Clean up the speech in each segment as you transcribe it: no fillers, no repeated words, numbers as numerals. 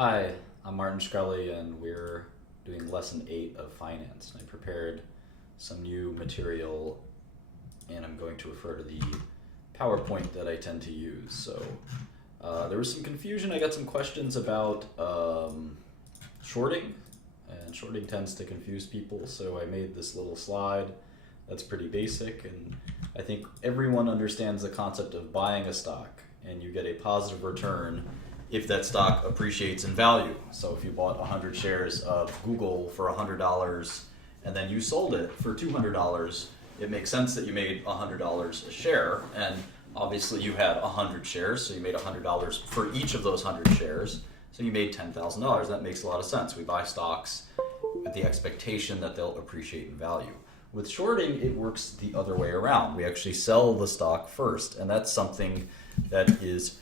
Hi, I'm Martin Shkreli, and we're doing lesson 8 of finance. And I prepared some new material, and I'm going to refer to the PowerPoint that I tend to use. So there was some confusion. I got some questions about shorting, and shorting tends to confuse people. So I made this little slide that's pretty basic, and I think everyone understands the concept of buying a stock, and you get a positive return if that stock appreciates in value. So if you bought 100 shares of Google for $100 and then you sold it for $200, it makes sense that you made $100 a share. And obviously you had 100 shares, so you made $100 for each of those 100 shares. So you made $10,000. That makes a lot of sense. We buy stocks with the expectation that they'll appreciate in value. With shorting, it works the other way around. We actually sell the stock first, and that's something that is,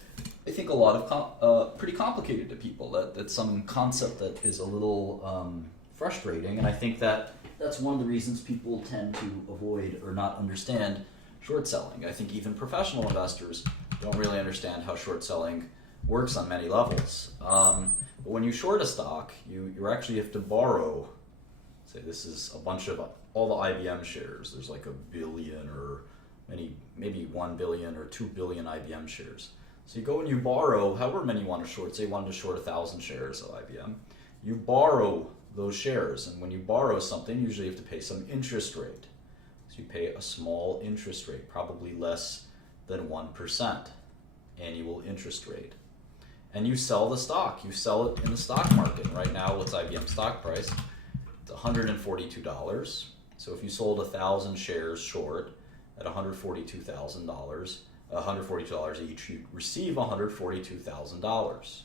I think, a lot of pretty complicated to people. That's some concept that is a little frustrating, and I think that's one of the reasons people tend to avoid or not understand short selling. I think even professional investors don't really understand how short selling works on many levels. But when you short a stock, you actually have to borrow. Say this is a bunch of all the IBM shares. There's like a billion or maybe 1 billion or 2 billion IBM shares. So you go and you borrow however many you want to short. Say you wanted to short 1,000 shares of IBM. You borrow those shares, and when you borrow something, usually you have to pay some interest rate. So you pay a small interest rate, probably less than 1% annual interest rate. And you sell the stock. You sell it in the stock market. Right now, what's IBM stock price? It's $142. So if you sold 1,000 shares short at $142,000, $142 each, you'd receive $142,000.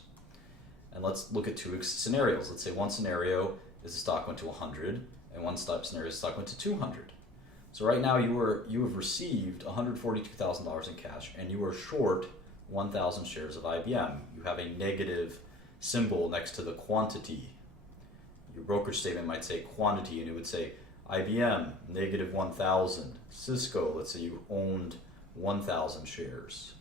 And let's look at two scenarios. Let's say one scenario is the stock went to 100, and one scenario is the stock went to 200. So right now you have received $142,000 in cash, and you are short 1,000 shares of IBM. You have a negative symbol next to the quantity. Your brokerage statement might say quantity, and it would say IBM, negative 1,000. Cisco, let's say you owned 1,000 shares.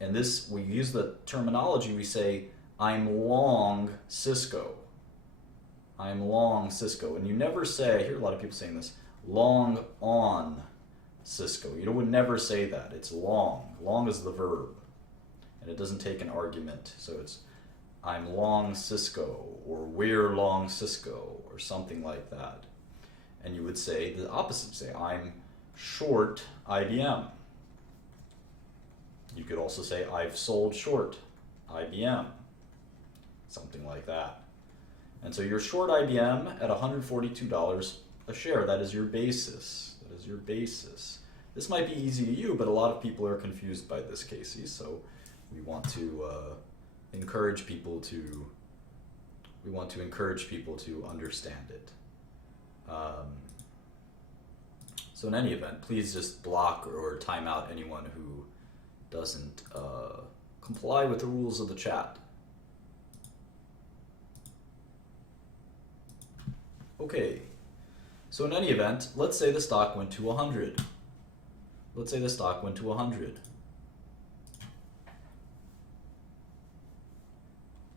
And this, we use the terminology, we say, I'm long Cisco. I'm long Cisco. And you never say, I hear a lot of people saying this, long on Cisco. You would never say that. It's long. Long is the verb. And it doesn't take an argument. So it's, I'm long Cisco, or we're long Cisco, or something like that. And you would say the opposite. Say, I'm short IBM. You could also say, I've sold short IBM, something like that. And so you're short IBM at $142 a share. That is your basis. That is your basis. This might be easy to you, but a lot of people are confused by this, Casey. So we want to encourage people to understand it. So in any event, please just block or time out anyone who doesn't comply with the rules of the chat. Okay, so in any event, let's say the stock went to 100. Let's say the stock went to 100.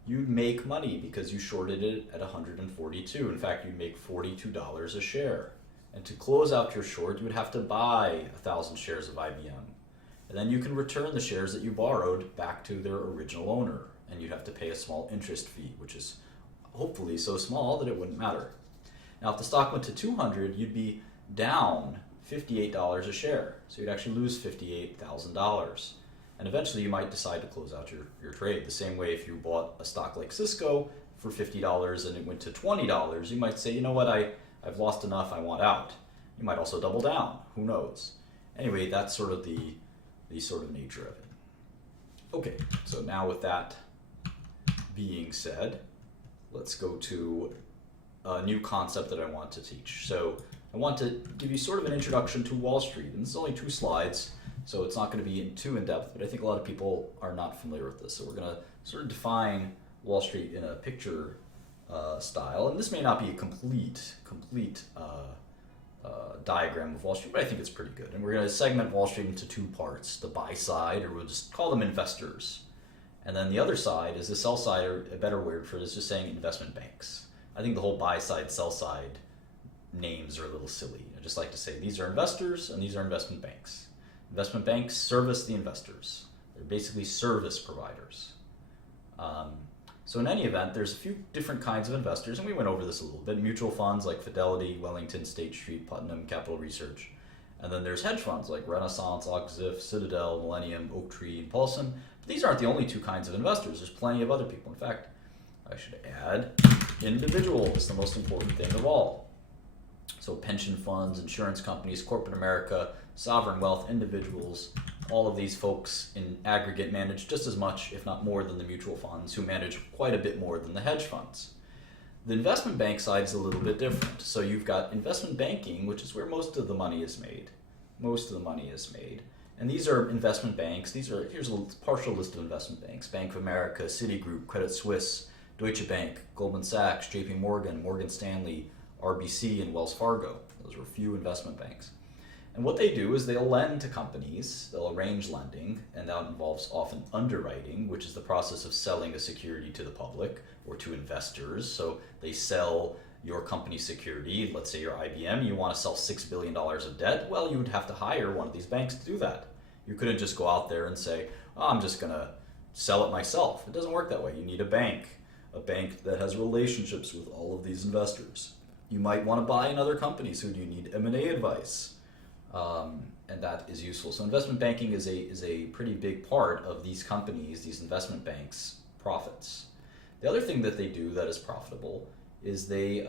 You'd make money because you shorted it at 142. In fact, you'd make $42 a share. And to close out your short, you would have to buy 1,000 shares of IBM. And then you can return the shares that you borrowed back to their original owner. And you'd have to pay a small interest fee, which is hopefully so small that it wouldn't matter. Now, if the stock went to 200, you'd be down $58 a share. So you'd actually lose $58,000. And eventually you might decide to close out your trade. The same way if you bought a stock like Cisco for $50 and it went to $20, you might say, you know what, I've lost enough, I want out. You might also double down, who knows? Anyway, that's sort of the sort of nature of it. Okay, so now with that being said, let's go to a new concept that I want to teach. So I want to give you sort of an introduction to Wall Street, and this is only 2 slides, so it's not going to be too in-depth, but I think a lot of people are not familiar with this. So we're going to sort of define Wall Street in a picture style, and this may not be a complete diagram of Wall Street, but I think it's pretty good. And we're going to segment Wall Street into 2 parts, the buy side, or we'll just call them investors, And then the other side is the sell side, or a better word for it is just saying investment banks. I think the whole buy side, sell side names are a little silly. I just like to say these are investors and these are investment banks. Investment banks service the investors. They're basically service providers. So in any event, there's a few different kinds of investors, and we went over this a little bit. Mutual funds like Fidelity, Wellington, State Street, Putnam, Capital Research. And then there's hedge funds like Renaissance, Oxif, Citadel, Millennium, Oaktree, and Paulson. But these aren't the only two kinds of investors. There's plenty of other people. In fact, I should add individuals, the most important thing of all. So pension funds, insurance companies, corporate America, sovereign wealth, individuals, all of these folks in aggregate manage just as much, if not more, than the mutual funds, who manage quite a bit more than the hedge funds. The investment bank side is a little bit different. So you've got investment banking, which is where most of the money is made. Most of the money is made. And these are investment banks. Here's a partial list of investment banks. Bank of America, Citigroup, Credit Suisse, Deutsche Bank, Goldman Sachs, JP Morgan, Morgan Stanley, RBC, and Wells Fargo. Those are a few investment banks. And what they do is they'll lend to companies, they'll arrange lending, and that involves often underwriting, which is the process of selling a security to the public or to investors. So they sell your company's security. Let's say you're IBM, you want to sell $6 billion of debt. Well, you would have to hire one of these banks to do that. You couldn't just go out there and say, oh, I'm just going to sell it myself. It doesn't work that way. You need a bank that has relationships with all of these investors. You might want to buy in other companies. Who do you need M&A advice? And that is useful. So investment banking is a pretty big part of these companies, these investment banks' profits. The other thing that they do that is profitable is they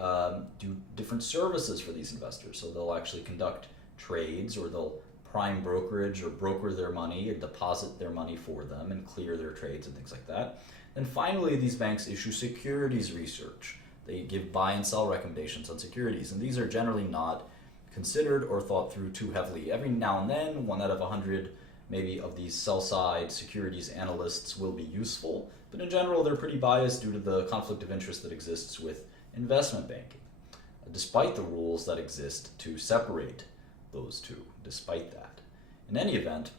do different services for these investors. So they'll actually conduct trades, or they'll prime brokerage or broker their money and deposit their money for them and clear their trades and things like that. And finally, these banks issue securities research. They give buy and sell recommendations on securities, and these are generally not considered or thought through too heavily. Every now and then, 1 out of 100 maybe of these sell-side securities analysts will be useful, but in general they're pretty biased due to the conflict of interest that exists with investment banking, despite the rules that exist to separate those two, despite that. In any event,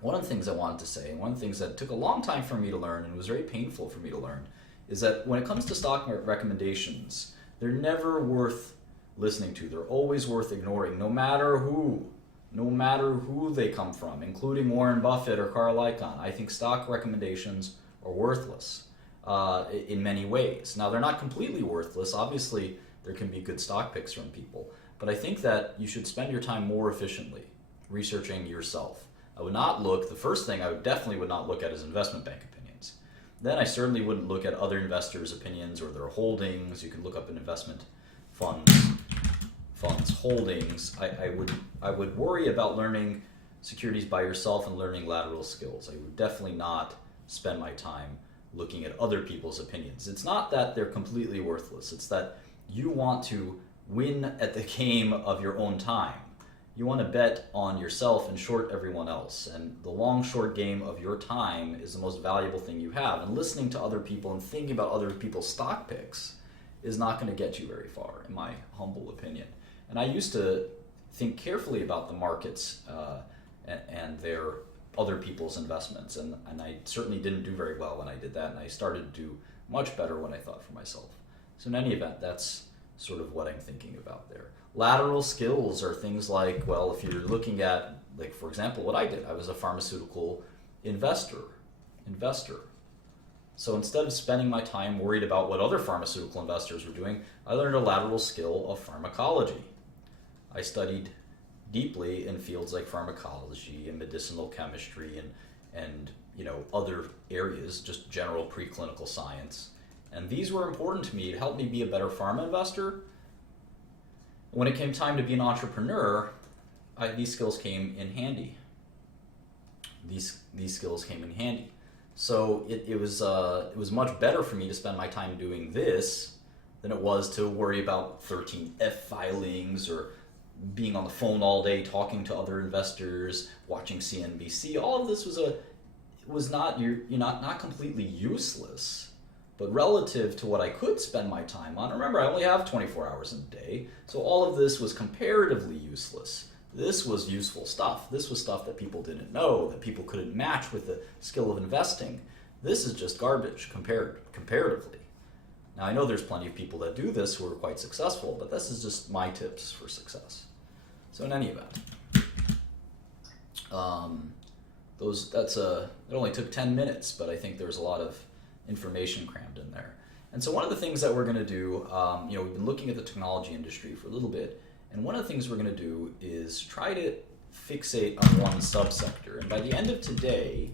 one of the things I wanted to say, and one of the things that took a long time for me to learn and was very painful for me to learn, is that when it comes to stock recommendations, they're never worth listening to. They're always worth ignoring, no matter who they come from, including Warren Buffett or Carl Icahn. I think stock recommendations are worthless in many ways. Now, they're not completely worthless. Obviously, there can be good stock picks from people, but I think that you should spend your time more efficiently researching yourself. The first thing I definitely would not look at is investment bank opinions. Then I certainly wouldn't look at other investors' opinions or their holdings. You can look up an investment fund's holdings. I would worry about learning securities by yourself and learning lateral skills. I would definitely not spend my time looking at other people's opinions. It's not that they're completely worthless. It's that you want to win at the game of your own time. You want to bet on yourself and short everyone else. And the long short game of your time is the most valuable thing you have. And listening to other people and thinking about other people's stock picks is not going to get you very far, in my humble opinion. And I used to think carefully about the markets and their other people's investments, and I certainly didn't do very well when I did that, and I started to do much better when I thought for myself. So in any event, that's sort of what I'm thinking about there. Lateral skills are things like, well, if you're looking at, like, for example, what I did, I was a pharmaceutical investor. So instead of spending my time worried about what other pharmaceutical investors were doing, I learned a lateral skill of pharmacology. I studied deeply in fields like pharmacology and medicinal chemistry and other areas, just general preclinical science. And these were important to me to help me be a better pharma investor. When it came time to be an entrepreneur, these skills came in handy. These skills came in handy. So it was much better for me to spend my time doing this than it was to worry about 13F filings or being on the phone all day talking to other investors, watching CNBC. All of this was not completely useless, but relative to what I could spend my time on. Remember, I only have 24 hours in a day, so all of this was comparatively useless. This was useful stuff. This was stuff that people didn't know, that people couldn't match with the skill of investing. This is just garbage comparatively. Now, I know there's plenty of people that do this who are quite successful, but this is just my tips for success. So in any event, it only took 10 minutes, but I think there's a lot of information crammed in there. And so one of the things that we're going to do, we've been looking at the technology industry for a little bit, and one of the things we're going to do is try to fixate on one subsector. And by the end of today,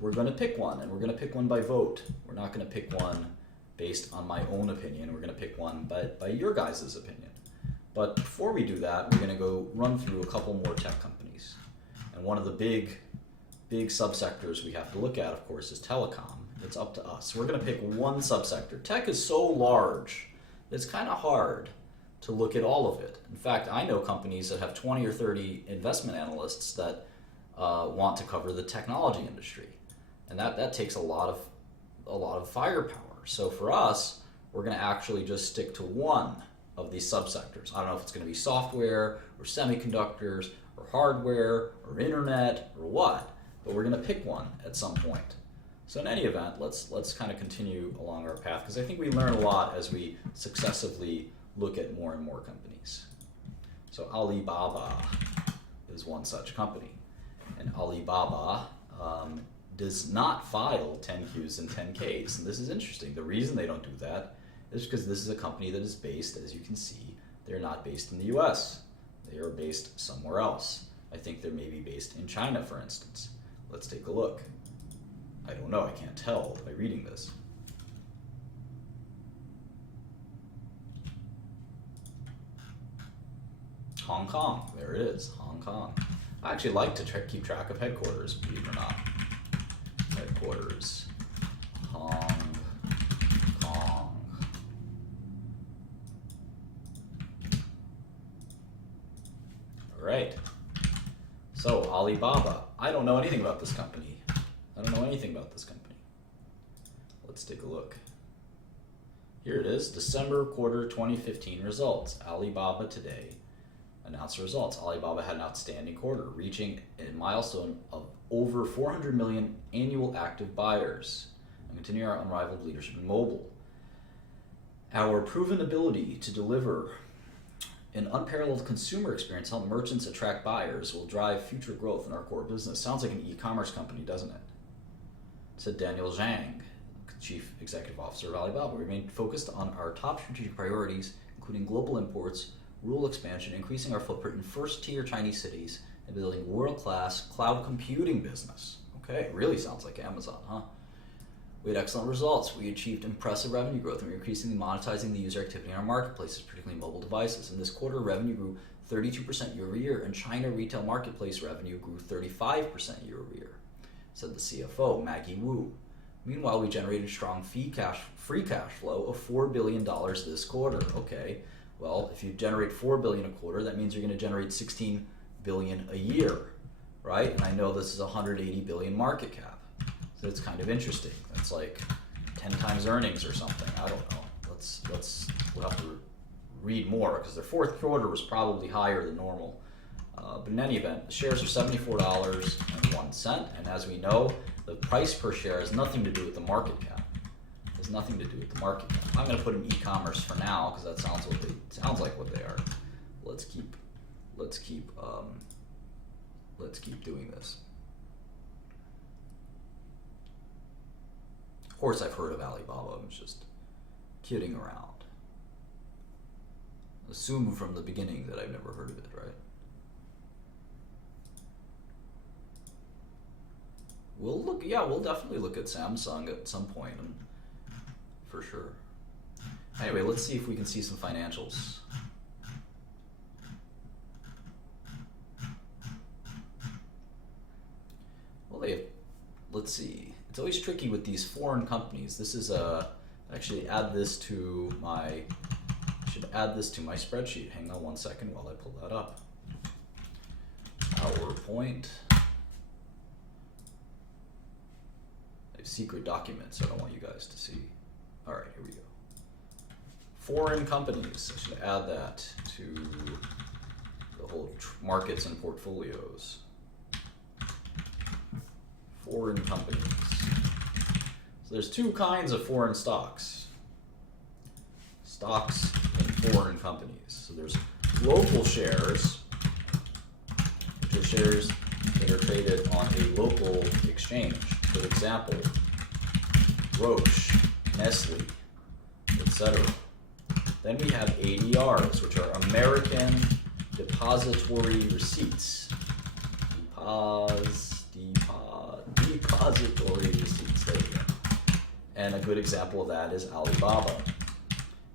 we're going to pick one, and we're going to pick one by vote. We're not going to pick one based on my own opinion. We're going to pick one by your guys' opinion. But before we do that, we're going to go run through a couple more tech companies. And one of the big subsectors we have to look at, of course, is telecom. It's up to us. We're going to pick one subsector. Tech is so large that it's kind of hard to look at all of it. In fact, I know companies that have 20 or 30 investment analysts that want to cover the technology industry, and that takes a lot of firepower. So for us, we're going to actually just stick to one of these subsectors. I don't know if it's going to be software or semiconductors or hardware or internet or what, but we're going to pick one at some point. So in any event, let's kind of continue along our path, because I think we learn a lot as we successively look at more and more companies. So Alibaba is one such company, and Alibaba does not file 10Qs and 10Ks, and this is interesting. The reason they don't do that is because this is a company that is based, as you can see, they're not based in the US. They are based somewhere else. I think they're maybe based in China, for instance. Let's take a look. I don't know, I can't tell by reading this. Hong Kong, there it is, Hong Kong. I actually like to keep track of headquarters, believe it or not. Headquarters, Hong Kong. All right, so Alibaba. I don't know anything about this company. Let's take a look. Here it is, December quarter 2015 results. Alibaba today announced results. Alibaba had an outstanding quarter, reaching a milestone of over 400 million annual active buyers and continue our unrivaled leadership in mobile. Our proven ability to deliver an unparalleled consumer experience, help merchants attract buyers, will drive future growth in our core business. Sounds like an e-commerce company, doesn't it? Said Daniel Zhang, Chief Executive Officer of Alibaba. We remain focused on our top strategic priorities, including global imports, rural expansion, increasing our footprint in first-tier Chinese cities, and building world-class cloud computing business. Okay, really sounds like Amazon, huh? We had excellent results. We achieved impressive revenue growth, and we're increasingly monetizing the user activity in our marketplaces, particularly mobile devices. In this quarter, revenue grew 32% year over year, and China retail marketplace revenue grew 35% year over year, said the CFO, Maggie Wu. Meanwhile, we generated strong free cash flow of $4 billion this quarter. Okay, well, if you generate $4 billion a quarter, that means you're going to generate $16 billion a year, right? And I know this is a $180 billion market cap, so it's kind of interesting. That's like 10 times earnings or something. I don't know. We'll have to read more, because their fourth quarter was probably higher than normal. But in any event, the shares are $74.01, and as we know, the price per share has nothing to do with the market cap. It has nothing to do with the market cap. I'm going to put in e-commerce for now, because that sounds like what they are. Let's keep doing this. Of course, I've heard of Alibaba. I'm just kidding around. Assume from the beginning that I've never heard of it, right? We'll definitely look at Samsung at some point, for sure. Anyway, let's see if we can see some financials. Well, let's see. It's always tricky with these foreign companies. This is actually add this to my spreadsheet. Hang on one second while I pull that up. PowerPoint. Secret documents I don't want you guys to see. All right, here we go. Foreign companies. I should add that to the whole markets and portfolios. foreign companies. So there's two kinds of foreign stocks. Stocks in foreign companies. So there's local shares, which are shares that are traded on a local exchange. For example, Roche, Nestle, etc. Then we have ADRs, which are American Depository Receipts. Depository receipts, there you go. And a good example of that is Alibaba.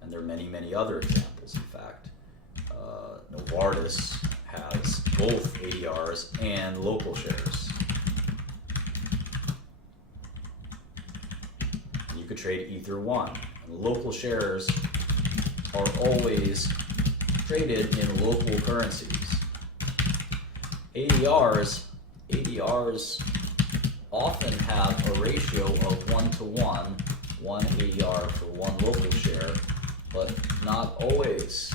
And there are many, many other examples, in fact. Novartis has both ADRs and local shares. You could trade either one. And local shares are always traded in local currencies. ADRs often have a ratio of 1-to-1, one ADR for one local share, but not always.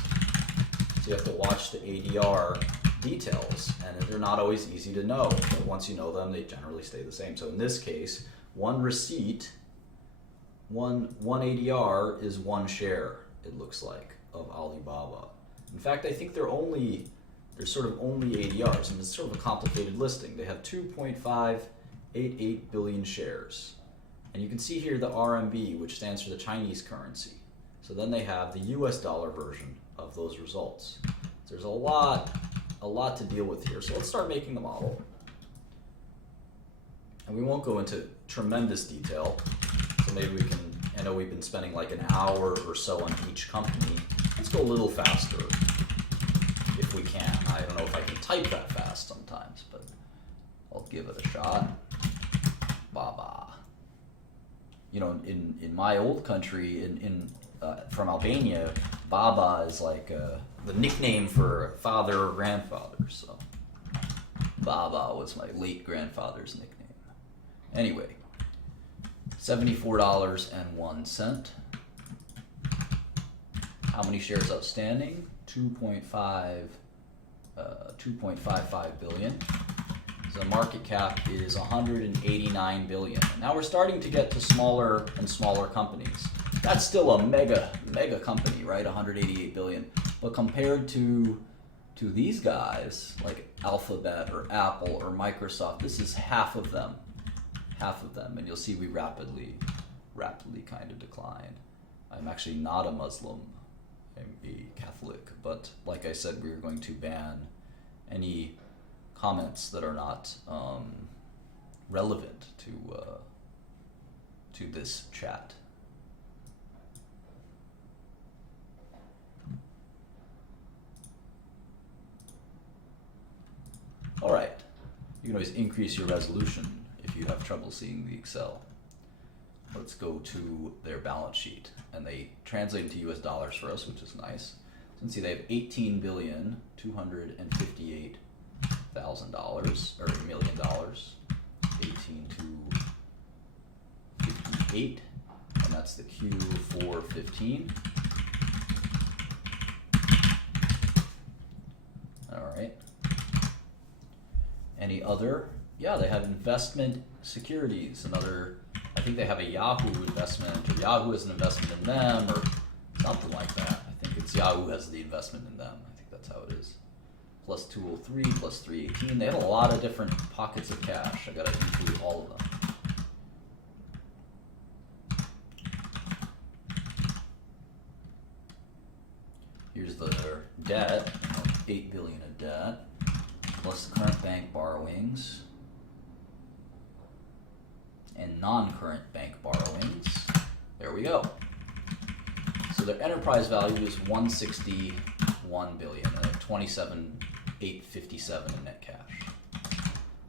So you have to watch the ADR details, and they're not always easy to know, but once you know them, they generally stay the same. So in this case, one receipt, one ADR is one share, it looks like, of Alibaba. In fact, I think they're sort of only ADRs, and it's sort of a complicated listing. They have 2.588 billion shares. And you can see here the RMB, which stands for the Chinese currency. So then they have the US dollar version of those results. So there's a lot to deal with here. So let's start making the model. And we won't go into tremendous detail. So maybe we can, I know we've been spending like an hour or so on each company. Let's go a little faster if we can. I don't know if I can type that fast sometimes, but I'll give it a shot. Baba. You know, in my old country, from Albania, Baba is like the nickname for father or grandfather. So Baba was my late grandfather's nickname. Anyway, $74.01. How many shares outstanding? 2.55 billion. So the market cap is 189 billion. Now we're starting to get to smaller and smaller companies. That's still a mega company, right? 188 billion. But compared to these guys, like Alphabet or Apple or Microsoft, this is half of them. And you'll see we rapidly kind of decline. I'm actually not a Muslim. I'm a Catholic, but like I said, we're going to ban any comments that are not relevant to this chat. All right, you can always increase your resolution if you have trouble seeing the Excel. Let's go to their balance sheet, and they translate into US dollars for us, which is nice. So you can see they have $18,258,000 or $1 million, 18,258, and that's the Q415. All right. Any other? Yeah, they have investment securities, another. I think they have a Yahoo investment, or Yahoo has an investment in them, or something like that. I think it's Yahoo has the investment in them. I think that's how it is. Plus 203, plus 318. They have a lot of different pockets of cash. I gotta include all of them. Here's their debt, 8 billion of debt, plus the current bank borrowings and non-current bank borrowings. There we go. So their enterprise value is 161 billion, 27,857 in net cash.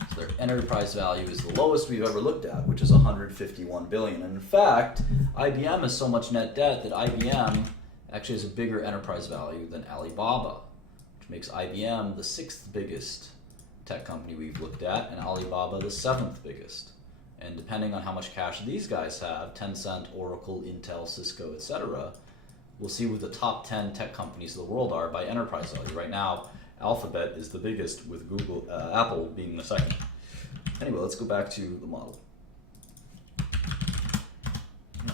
So their enterprise value is the lowest we've ever looked at, which is 151 billion. And in fact, IBM has so much net debt that IBM actually has a bigger enterprise value than Alibaba, which makes IBM the 6th biggest tech company we've looked at, and Alibaba the 7th biggest. And depending on how much cash these guys have, Tencent, Oracle, Intel, Cisco, etc., we'll see what the top 10 tech companies of the world are by enterprise value. Right now, Alphabet is the biggest, with Apple being the second. Anyway, let's go back to the model.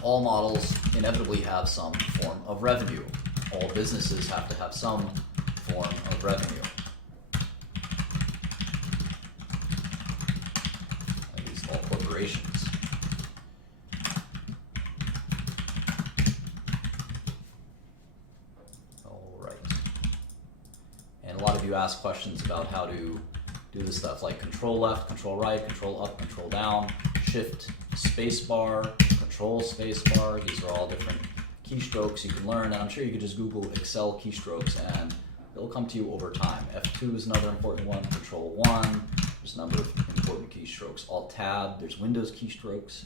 All models inevitably have some form of revenue. All businesses have to have some form of revenue. At least all corporations. All right. And a lot of you ask questions about how to do this stuff like control left, control right, control up, control down, shift, space bar, control space bar. These are all different keystrokes you can learn, and I'm sure you could just Google Excel keystrokes and it'll come to you over time. F2 is another important one, control 1, there's a number of important keystrokes. Alt-Tab, there's Windows keystrokes,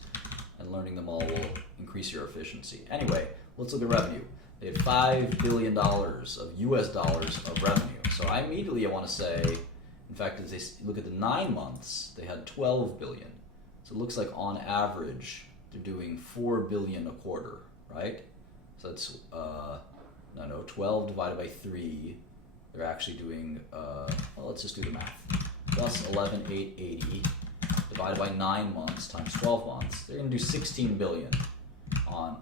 and learning them all will increase your efficiency. Anyway, let's look at revenue. They had $5 billion of US dollars of revenue. So I want to say, in fact, as they look at the 9 months, they had 12 billion. So it looks like on average, they're doing 4 billion a quarter, right? So that's, 12 divided by 3, they're actually doing, well, let's just do the math. Plus 11,880 divided by 9 months times 12 months, they're gonna do 16 billion on,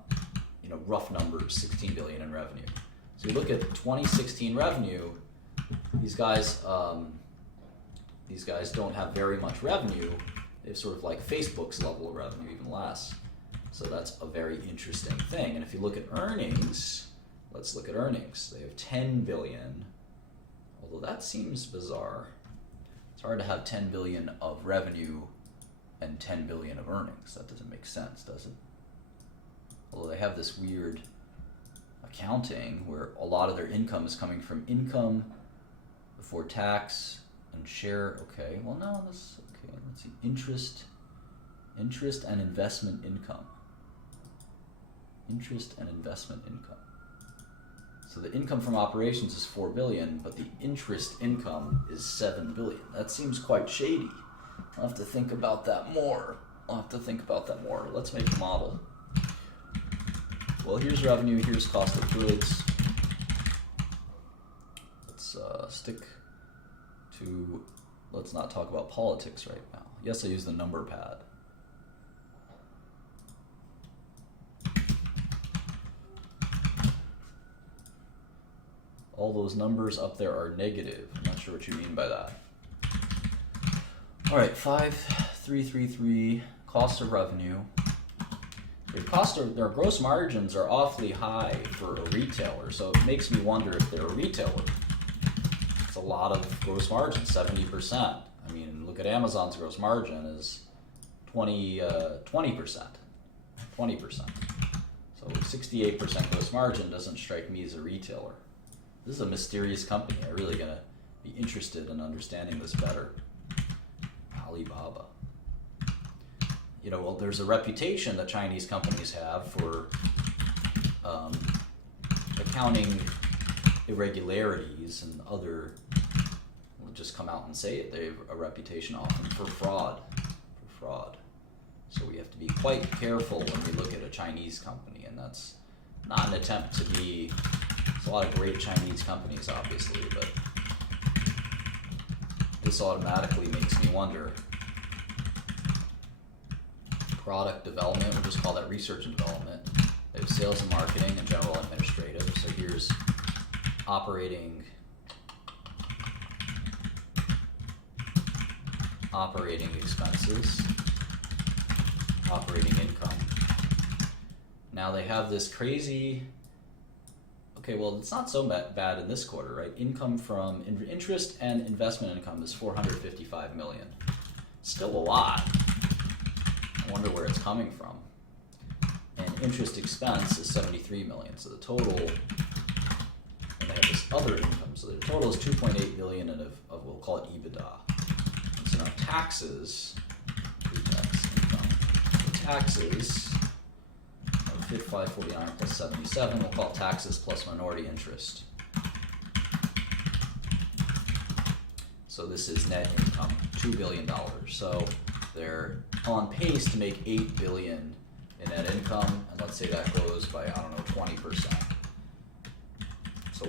rough numbers, 16 billion in revenue. So you look at 2016 revenue, these guys don't have very much revenue. They have sort of like Facebook's level of revenue, even less. So that's a very interesting thing. And if you look at earnings, let's look at earnings. They have 10 billion, although that seems bizarre. It's hard to have 10 billion of revenue and 10 billion of earnings. That doesn't make sense, does it? Although they have this weird accounting where a lot of their income is coming from income before tax and share. Okay, well, no, let's see, interest and investment income. Interest and investment income. So the income from operations is 4 billion, but the interest income is 7 billion. That seems quite shady. I'll have to think about that more. Let's make a model. Well, here's revenue, here's cost of goods. Let's stick to, let's not talk about politics right now. Yes, I use the number pad. All those numbers up there are negative. I'm not sure what you mean by that. All right, 5,333, cost of revenue. Their gross margins are awfully high for a retailer, so it makes me wonder if they're a retailer. It's a lot of gross margin, 70%. I mean, look at Amazon's gross margin is 20%. So 68% gross margin doesn't strike me as a retailer. This is a mysterious company. I'm really gonna be interested in understanding this better. Alibaba. Well, there's a reputation that Chinese companies have for accounting irregularities and other, we'll just come out and say it, they have a reputation often for fraud. So we have to be quite careful when we look at a Chinese company, and that's not an attempt to be, there's a lot of great Chinese companies obviously, but this automatically makes me wonder. Product development, we'll just call that research and development. They have sales and marketing and general administrative. So here's operating expenses, operating income. Now they have this crazy, okay, well, it's not so bad in this quarter, right? Income from interest and investment income is 455 million. Still a lot. I wonder where it's coming from. And interest expense is 73 million. So the total, and they have this other income. So the total is 2.8 billion of we'll call it EBITDA. And so now taxes, pre-tax income. So taxes, 549 plus 77, we'll call it taxes plus minority interest. So this is net income, $2 billion. So they're on pace to make 8 billion in net income, and let's say that grows by, 20%. So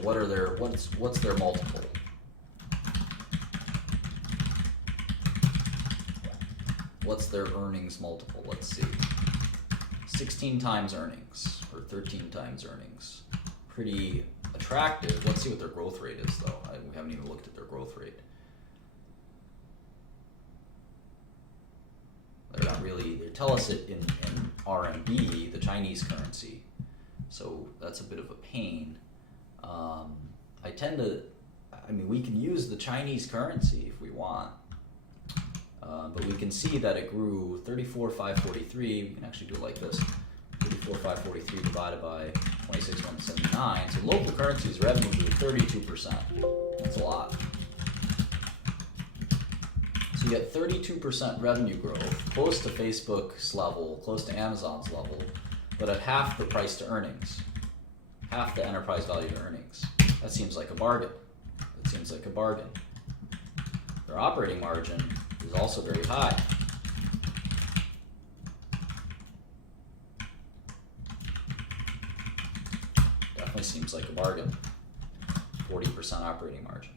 what's their multiple? What's their earnings multiple? Let's see. 16 times earnings, or 13 times earnings. Pretty attractive. Let's see what their growth rate is, though. We haven't even looked at their growth rate. They're not really, they tell us it in RMB, the Chinese currency. So that's a bit of a pain. We can use the Chinese currency if we want. But we can see that it grew 34,543. We can actually do it like this. 34,543 divided by 26,179. So local currency's revenue grew 32%. That's a lot. So you get 32% revenue growth, close to Facebook's level, close to Amazon's level, but at half the price to earnings, half the enterprise value to earnings. That seems like a bargain. It seems like a bargain. Their operating margin is also very high. Definitely seems like a bargain. 40% operating margin.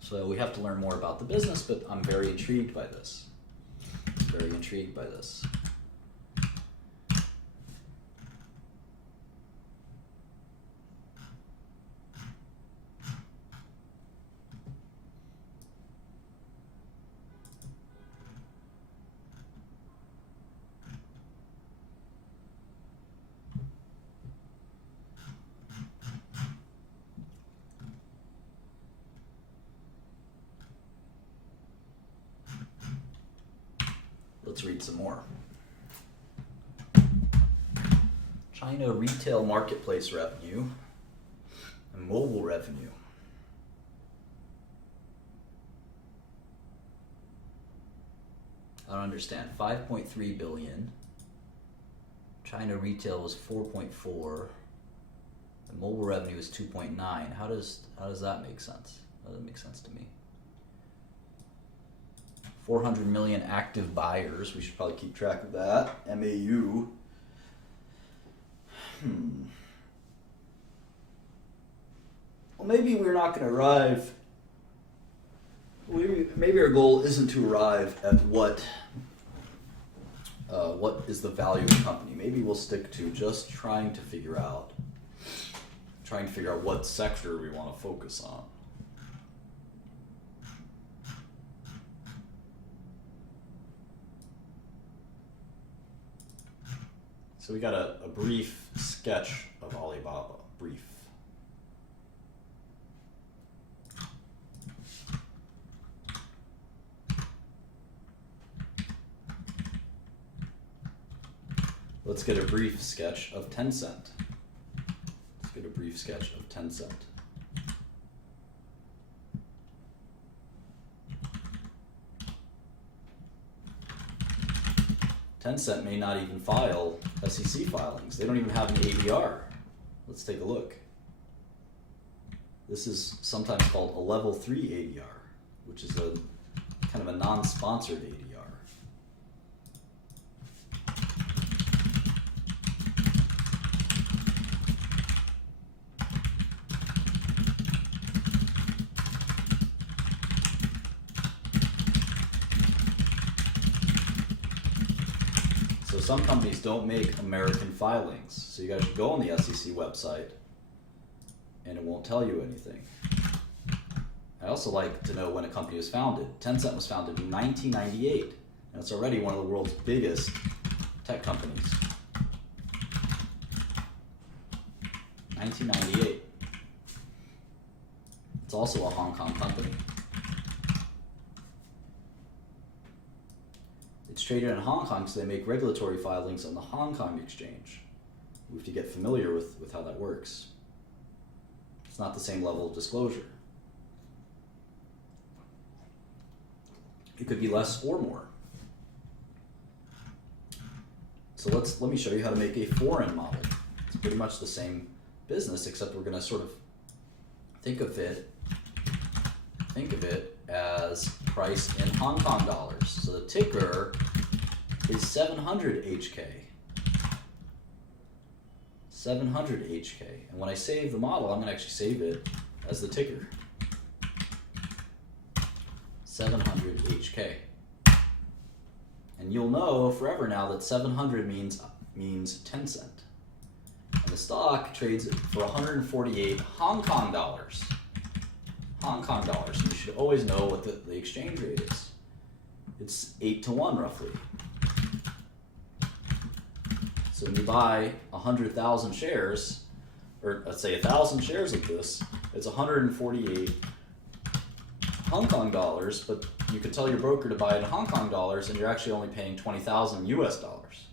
So we have to learn more about the business, but I'm very intrigued by this. Very intrigued by this. Let's read some more. China retail marketplace revenue and mobile revenue. I don't understand. 5.3 billion. China retail was 4.4. The mobile revenue is 2.9. How does that make sense? How does that make sense to me? 400 million active buyers. We should probably keep track of that. MAU. Well, maybe we're not going to arrive. Maybe our goal isn't to arrive at what is the value of the company. Maybe we'll stick to just trying to figure out what sector we want to focus on. So we got a brief sketch of Alibaba. Brief. Let's get a brief sketch of Tencent. Let's get a brief sketch of Tencent. Tencent may not even file SEC filings. They don't even have an ADR. Let's take a look. This is sometimes called a level 3 ADR, which is a kind of a non-sponsored ADR. Some companies don't make American filings, so you guys should go on the SEC website and it won't tell you anything. I also like to know when a company was founded. Tencent was founded in 1998, and it's already one of the world's biggest tech companies. 1998. It's also a Hong Kong company. It's traded in Hong Kong, so they make regulatory filings on the Hong Kong exchange. We have to get familiar with how that works. It's not the same level of disclosure. It could be less or more. So let me show you how to make a foreign model. It's pretty much the same business, except we're going to sort of think of it as priced in Hong Kong dollars. So the ticker is 700 HK. 700 HK. And when I save the model, I'm going to actually save it as the ticker. 700 HK. And you'll know forever now that 700 means 10 cent. And the stock trades for 148 Hong Kong dollars. Hong Kong dollars. You should always know what the exchange rate is. It's 8 to 1 roughly. So when you buy 100,000 shares, or let's say 1,000 shares of this, it's 148 Hong Kong dollars, but you can tell your broker to buy it in Hong Kong dollars and you're actually only paying 20,000 US dollars.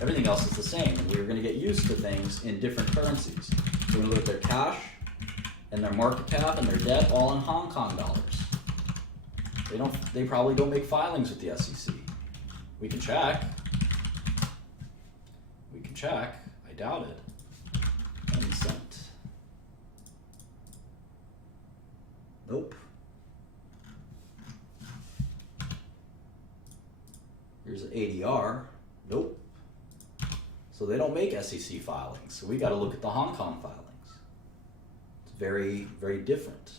Everything else is the same, and we're going to get used to things in different currencies. So we're going to look at their cash and their market cap and their debt all in Hong Kong dollars. They probably don't make filings with the SEC. We can check. I doubt it. 1 cent. Nope. Here's an ADR. Nope. So they don't make SEC filings. So we got to look at the Hong Kong filings. It's very, very different.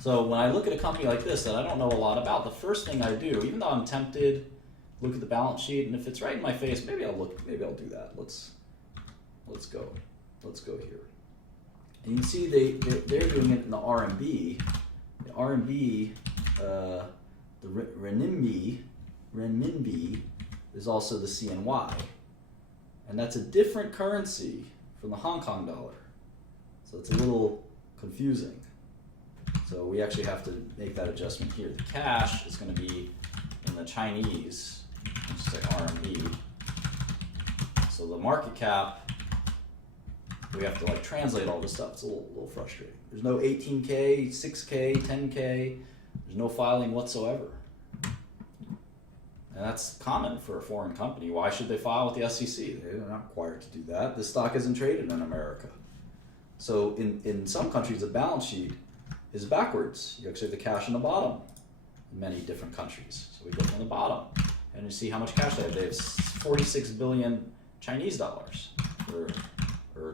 So when I look at a company like this that I don't know a lot about, the first thing I do, even though I'm tempted, look at the balance sheet, and if it's right in my face, maybe I'll do that. Let's go here. And you can see they're doing it in the RMB. The RMB, the renminbi is also the CNY, and that's a different currency from the Hong Kong dollar. So it's a little confusing. So we actually have to make that adjustment here. The cash is going to be in the Chinese, let's say RMB. So the market cap, we have to like translate all this stuff. It's a little frustrating. There's no 18K, 6K, 10K. There's no filing whatsoever. And that's common for a foreign company. Why should they file with the SEC? They're not required to do that. This stock isn't traded in America. So in some countries, the balance sheet is backwards. You actually have the cash in the bottom in many different countries. So we go from the bottom and you see how much cash they have. They have 46 billion Chinese dollars or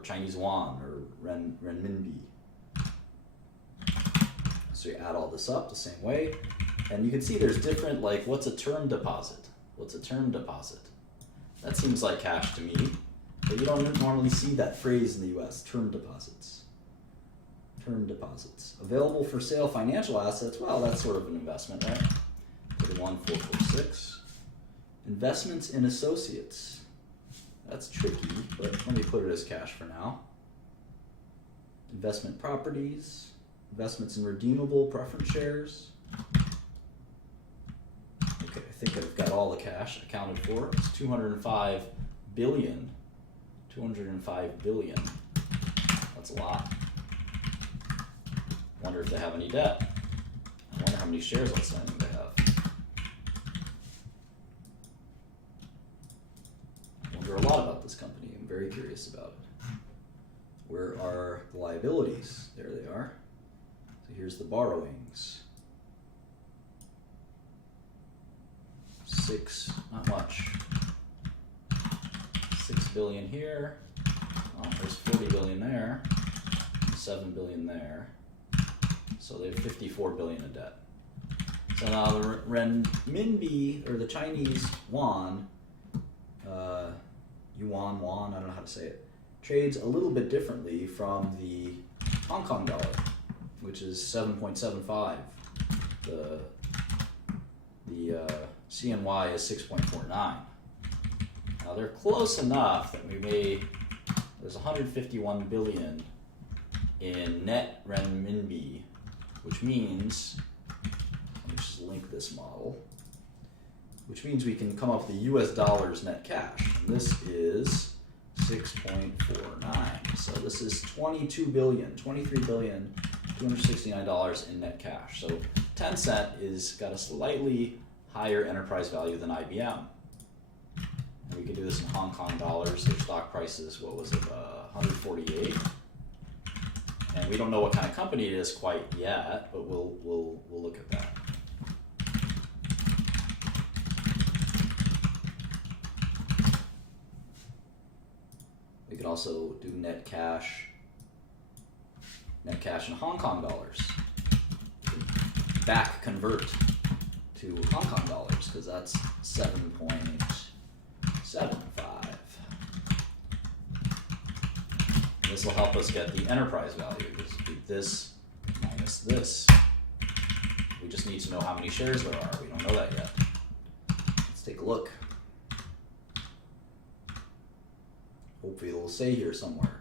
Chinese yuan or renminbi. So you add all this up the same way. And you can see there's different, like, what's a term deposit? What's a term deposit? That seems like cash to me, but you don't normally see that phrase in the US, term deposits. Term deposits. Available for sale financial assets, well, that's sort of an investment, right? 31446. Investments in associates. That's tricky, but let me put it as cash for now. Investment properties. Investments in redeemable preference shares. Okay, I think I've got all the cash accounted for. It's 205 billion. 205 billion. That's a lot. Wonder if they have any debt. I wonder how many shares outstanding they have. I wonder a lot about this company. I'm very curious about it. Where are the liabilities? There they are. So here's the borrowings. Not much. 6 billion here. Oh, there's 40 billion there. 7 billion there. So they have 54 billion in debt. So now the renminbi, or the Chinese yuan, I don't know how to say it, trades a little bit differently from the Hong Kong dollar, which is 7.75. The CNY is 6.49. Now they're close enough that there's 151 billion in net renminbi, which means, let me just link this model, which means we can come up with the US dollars net cash. And this is 6.49. So this is 23 billion, $269 in net cash. So 10 cent is got a slightly higher enterprise value than IBM. And we could do this in Hong Kong dollars. Their stock price is, 148. And we don't know what kind of company it is quite yet, but we'll look at that. We could also do net cash in Hong Kong dollars. back convert to Hong Kong dollars, because that's 7.75. This will help us get the enterprise value. Just do this minus this. We just need to know how many shares there are. We don't know that yet. Let's take a look. Hopefully it'll say here somewhere.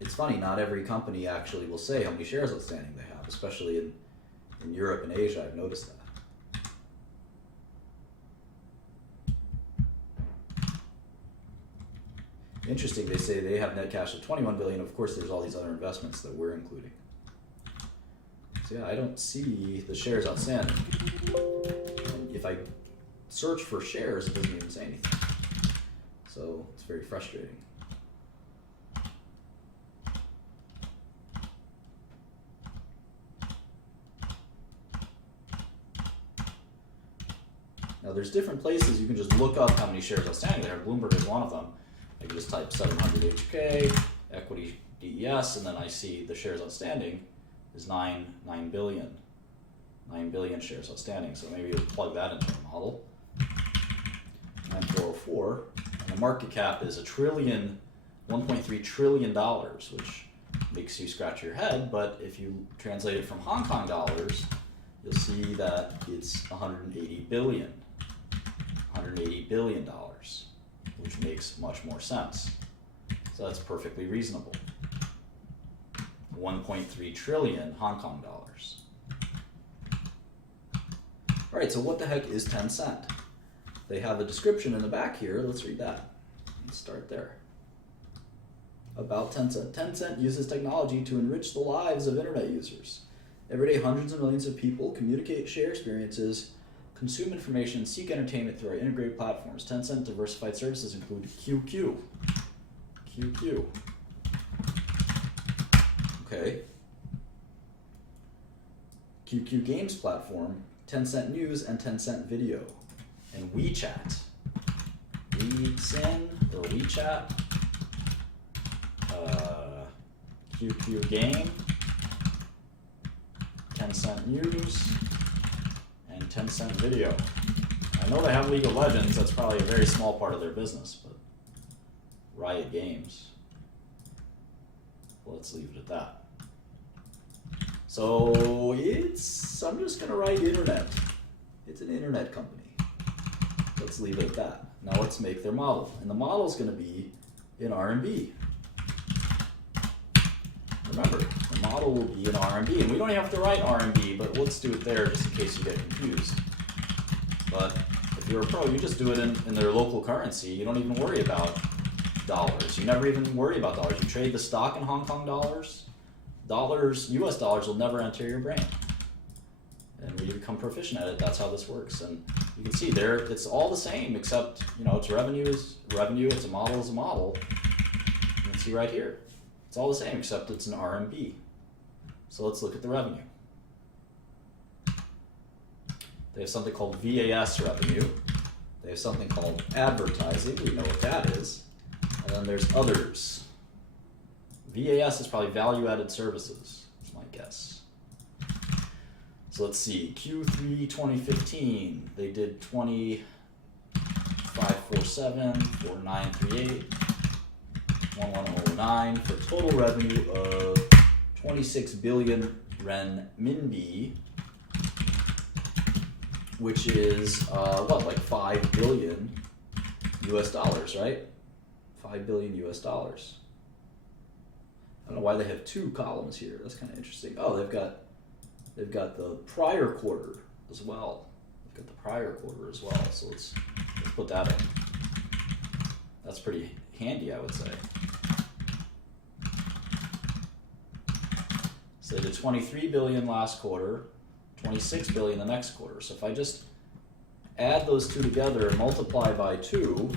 It's funny, not every company actually will say how many shares outstanding they have, especially in Europe and Asia. I've noticed that. Interesting, they say they have net cash of 21 billion. Of course, there's all these other investments that we're including. So yeah, I don't see the shares outstanding. And if I search for shares, it doesn't even say anything. So it's very frustrating. Now there's different places you can just look up how many shares outstanding there. Bloomberg is one of them. I can just type 700 HK, equity DES, and then I see the shares outstanding is 9 billion. 9 billion shares outstanding. So maybe we'll plug that into the model. 9404, and the market cap is $1.3 trillion, which makes you scratch your head, but if you translate it from Hong Kong dollars, you'll see that it's 180 billion. $180 billion, which makes much more sense. So that's perfectly reasonable. 1.3 trillion Hong Kong dollars. All right, so what the heck is Tencent? They have a description in the back here. Let's read that. Let's start there. About Tencent. Tencent uses technology to enrich the lives of internet users. Every day, hundreds of millions of people communicate, share experiences, consume information, and seek entertainment through our integrated platforms. Tencent diversified services include QQ. QQ. Okay. QQ Games platform, Tencent News, and Tencent Video. And WeChat. WeSin or WeChat. QQ Game. Tencent News. And Tencent Video. I know they have League of Legends. That's probably a very small part of their business, but Riot Games. Let's leave it at that. So I'm just gonna write internet. It's an internet company. Let's leave it at that. Now let's make their model. And the model is gonna be in RMB. Remember, the model will be in RMB, and we don't have to write RMB, but let's do it there just in case you get confused. But if you're a pro, you just do it in their local currency. You don't even worry about dollars. You never even worry about dollars. You trade the stock in Hong Kong dollars. US dollars will never enter your brain. And when you become proficient at it, that's how this works. And you can see there, it's all the same, except, it's revenue is revenue, it's a model is a model. You can see right here. It's all the same, except it's an RMB. So let's look at the revenue. They have something called VAS revenue. They have something called advertising. We know what that is. And then there's others. VAS is probably value-added services, is my guess. So let's see, Q3 2015, they did 2547, 4938, 1109 for total revenue of 26 billion renminbi, which is like 5 billion US dollars, right? 5 billion US dollars. I don't know why they have two columns here. That's kind of interesting. Oh, they've got the prior quarter as well. They've got the prior quarter as well. So let's put that in. That's pretty handy, I would say. So they did 23 billion last quarter, 26 billion the next quarter. So if I just add those two together and multiply by 2,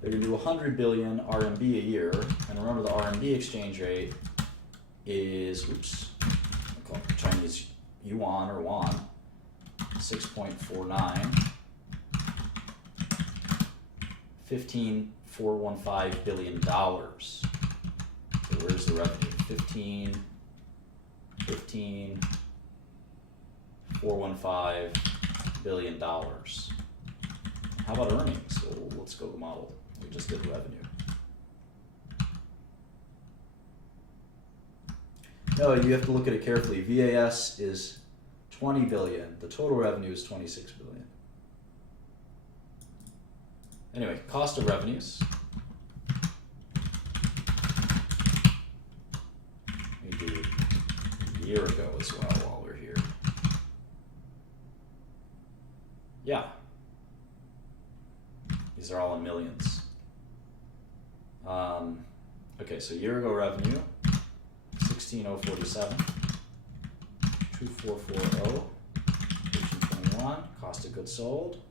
they're going to do 100 billion RMB a year. And remember, the RMB exchange rate is, I call it Chinese yuan or won, 6.49, 15,415 billion dollars. So where's the revenue? 15, $15.415 billion. How about earnings? Well, let's go to the model. We just did revenue. No, you have to look at it carefully. VAS is 20 billion. The total revenue is 26 billion. Anyway, cost of revenues. We do a year ago as well while we're here. Yeah. These are all in millions. Okay, so year ago revenue, 16,047, 2440, 1321, cost of goods sold.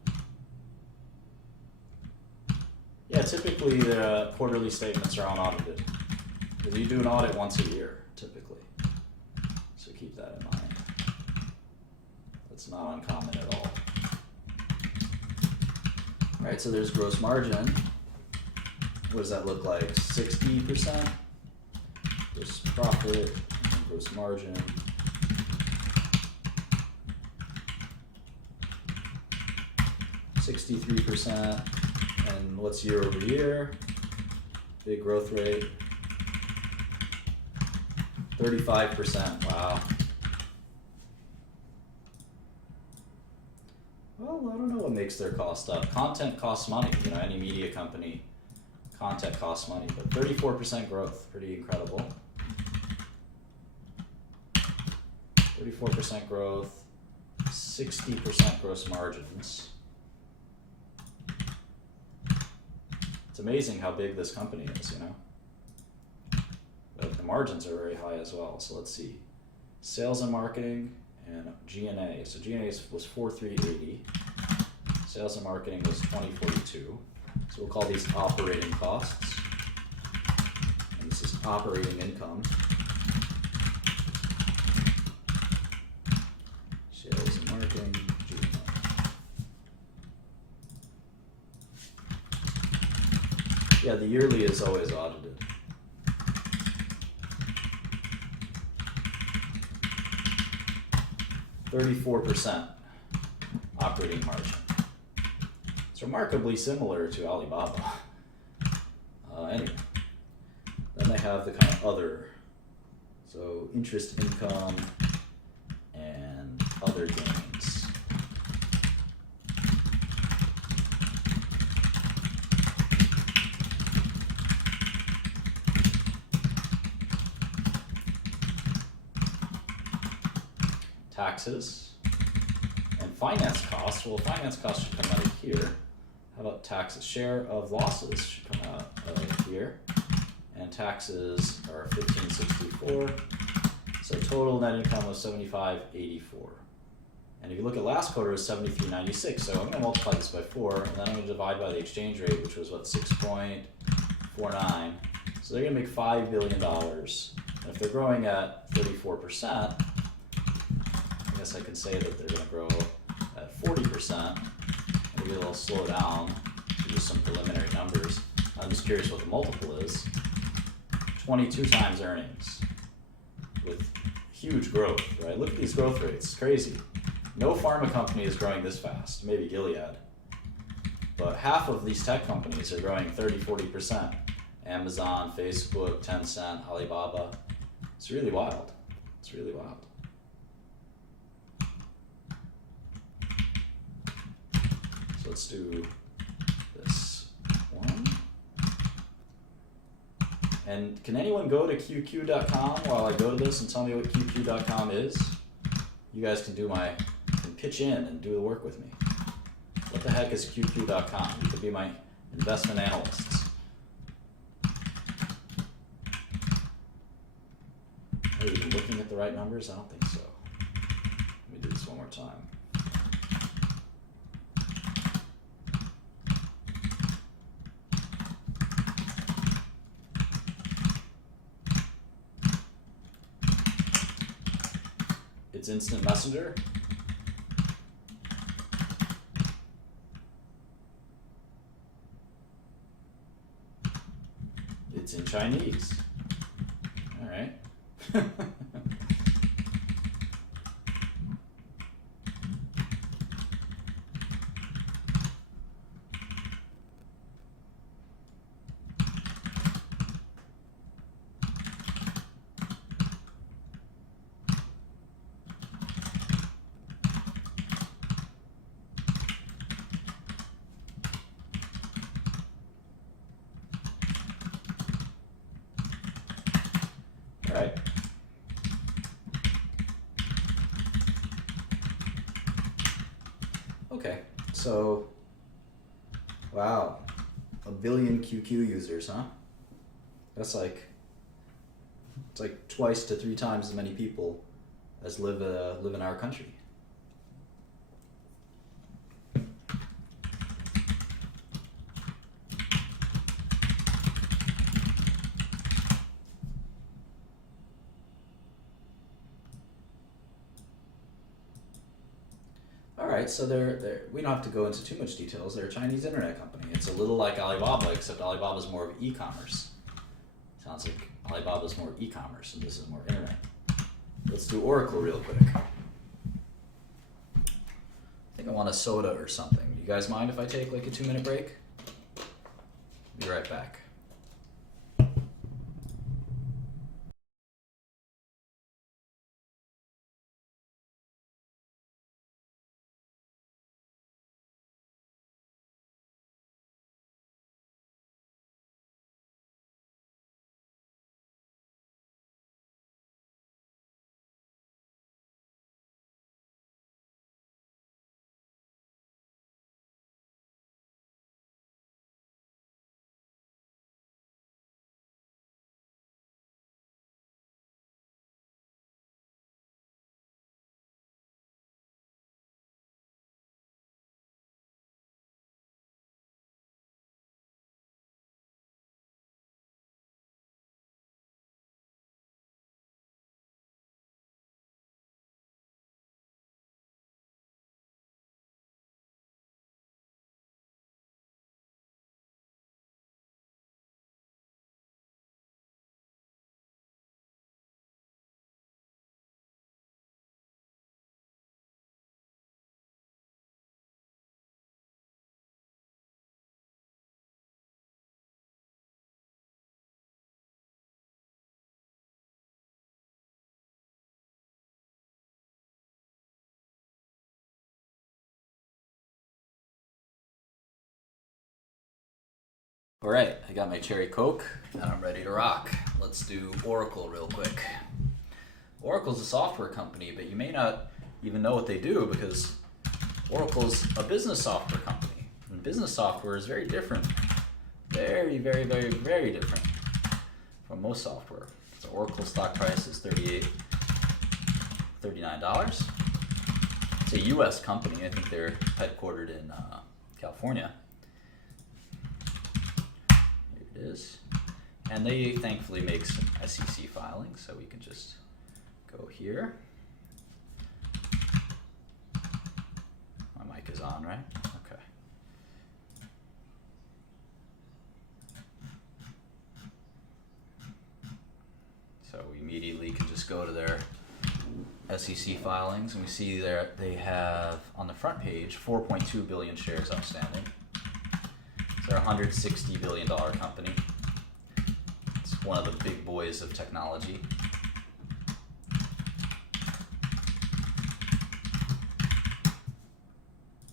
Yeah, typically the quarterly statements are unaudited, because you do an audit once a year, typically. So keep that in mind. That's not uncommon at all. All right, so there's gross margin. What does that look like? 60%. Gross profit, gross margin. %. And what's year over year? Big growth rate. 35%. Wow. Well, I don't know what makes their cost up. Content costs money. You know, any media company, content costs money. But 34% growth, pretty incredible. 34% growth, 60% gross margins. It's amazing how big this company is, you know. But the margins are very high as well. So let's see. Sales and marketing and G&A. So G&A was 4,380. Sales and marketing was 2042. So we'll call these operating costs. And this is operating income. Sales and marketing, G&A. Yeah, the yearly is always audited. %34 operating margin. It's remarkably similar to Alibaba. Anyway, then they have the kind of other, so interest income and other gains. Taxes and finance costs. Well, finance costs should come out of here. How about taxes? Share of losses should come out of here. And taxes are 1564. So total net income was 7584. And if you look at last quarter, it was 7396. So I'm going to multiply this by 4, and then I'm going to divide by the exchange rate, which was what, 6.49. So they're going to make $5 billion. And if they're growing at 34%, I guess I can say that they're going to grow at 40%. Maybe they'll slow down to just some preliminary numbers. I'm just curious what the multiple is. 22 times earnings with huge growth, right? Look at these growth rates, it's crazy. No pharma company is growing this fast, maybe Gilead. But half of these tech companies are growing 30-40%. Amazon, Facebook, Tencent, Alibaba. It's really wild. It's really wild. So let's do this one. And can anyone go to QQ.com while I go to this and tell me what QQ.com is? You guys can pitch in and do the work with me. What the heck is QQ.com? You could be my investment analysts. Are you even looking at the right numbers? I don't think so. Let me do this one more time. It's instant messenger. It's in Chinese. All right. Okay, so, wow, 1 billion QQ users, huh? That's like, it's like twice to 3 times as many people as live in our country. All right, so we don't have to go into too much details. They're a Chinese internet company. It's a little like Alibaba, except Alibaba's more of e-commerce. Sounds like Alibaba's more e-commerce, and this is more internet. Let's do Oracle real quick. I think I want a soda or something. You guys mind if I take like a 2-minute break? Be right back. All right, I got my cherry Coke and I'm ready to rock. Let's do Oracle real quick. Oracle's a software company, but you may not even know what they do because Oracle's a business software company. And business software is very different. Very, very, very, very different from most software. So Oracle stock price is $39. It's a US company. I think they're headquartered in California. It is. And they thankfully make some SEC filings, so we can just go here. My mic is on, right? Okay. So we immediately can just go to their SEC filings, and we see there they have on the front page 4.2 billion shares outstanding. They're a $160 billion company. It's one of the big boys of technology.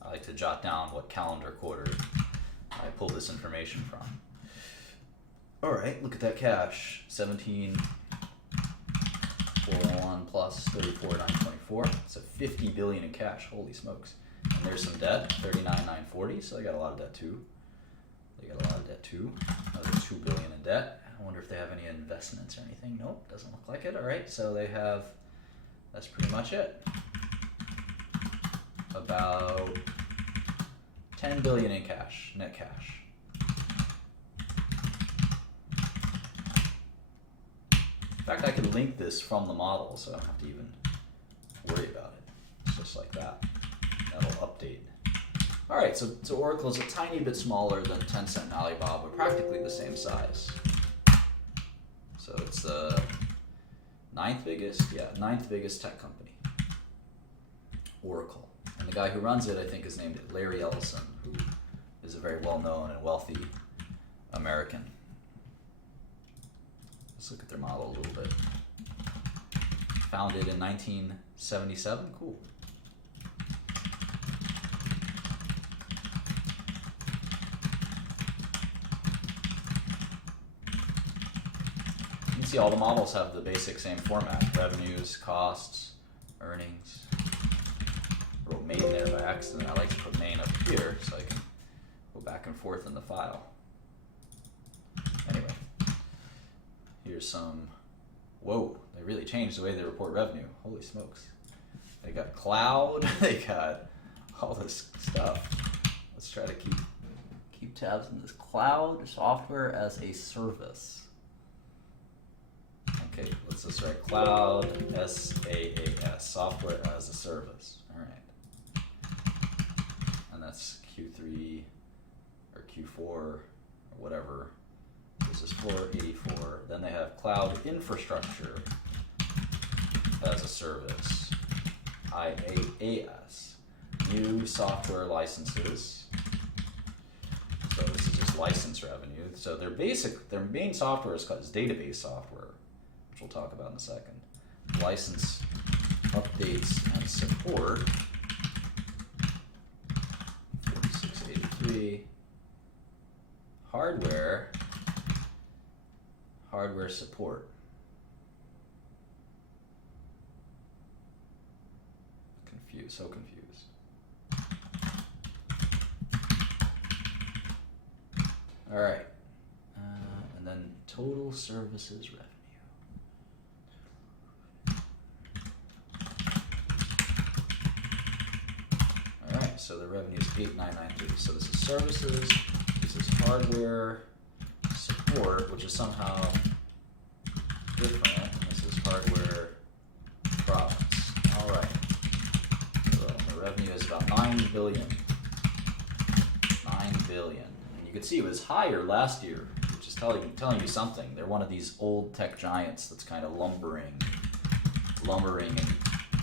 I like to jot down what calendar quarter I pulled this information from. All right, look at that cash. 17,401 plus 34,924. It's a 50 billion in cash. Holy smokes. And there's some debt, 39,940. So they got a lot of debt too. Another 2 billion in debt. I wonder if they have any investments or anything. Nope, doesn't look like it. All right, so they have, that's pretty much it. About 10 billion in cash, net cash. In fact, I could link this from the model, so I don't have to even worry about it. It's just like that. That'll update. All right, so Oracle is a tiny bit smaller than Tencent and Alibaba, practically the same size. So it's the ninth biggest tech company, Oracle. And the guy who runs it, I think, is named Larry Ellison, who is a very well-known and wealthy American. Let's look at their model a little bit. Founded in 1977, cool. See, all the models have the basic same format: revenues, costs, earnings. Wrote made in there by accident, I like to put main up here so I can go back and forth in the file. Anyway, here's some, whoa, they really changed the way they report revenue. Holy smokes. They got cloud, they got all this stuff. Let's try to keep tabs on this. Cloud software as a service. Okay, let's just write cloud SaaS, software as a service. All right. And that's Q3 or Q4 or whatever. This is 484. Then they have cloud infrastructure as a service, IaaS, new software licenses. So this is just license revenue. So their main software is database software, which we'll talk about in a second. License updates and support, 4683. Hardware support. So confused. All right, and then total services revenue. All right, so the revenue is 8993. So this is services, this is hardware support, which is somehow different, and this is hardware products. All right. Revenue is about 9 billion. 9 billion. And you can see it was higher last year, which is telling you something. They're one of these old tech giants that's kind of lumbering and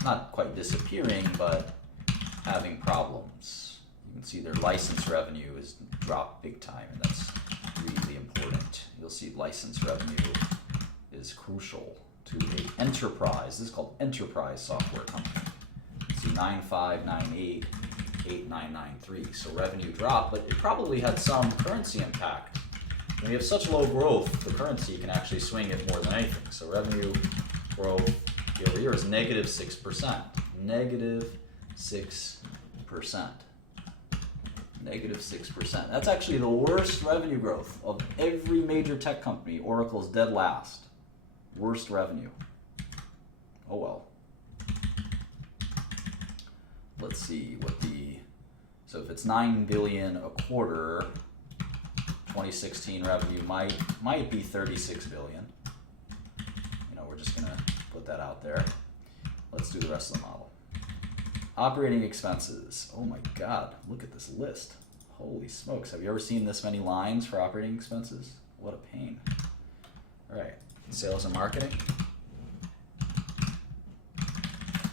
not quite disappearing, but having problems. You can see their license revenue has dropped big time, and that's really important. You'll see license revenue is crucial to an enterprise. This is called enterprise software company. See 9598, 8993. So revenue dropped, but it probably had some currency impact. When you have such low growth, the currency can actually swing it more than anything. So revenue growth year over year is negative 6%. Negative 6%. Negative 6%. That's actually the worst revenue growth of every major tech company. Oracle's dead last. Worst revenue. Oh well. Let's see what so if it's 9 billion a quarter, 2016 revenue might be 36 billion. You know, we're just gonna put that out there. Let's do the rest of the model. Operating expenses. Oh my God, look at this list. Holy smokes, have you ever seen this many lines for operating expenses? What a pain. All right, sales and marketing.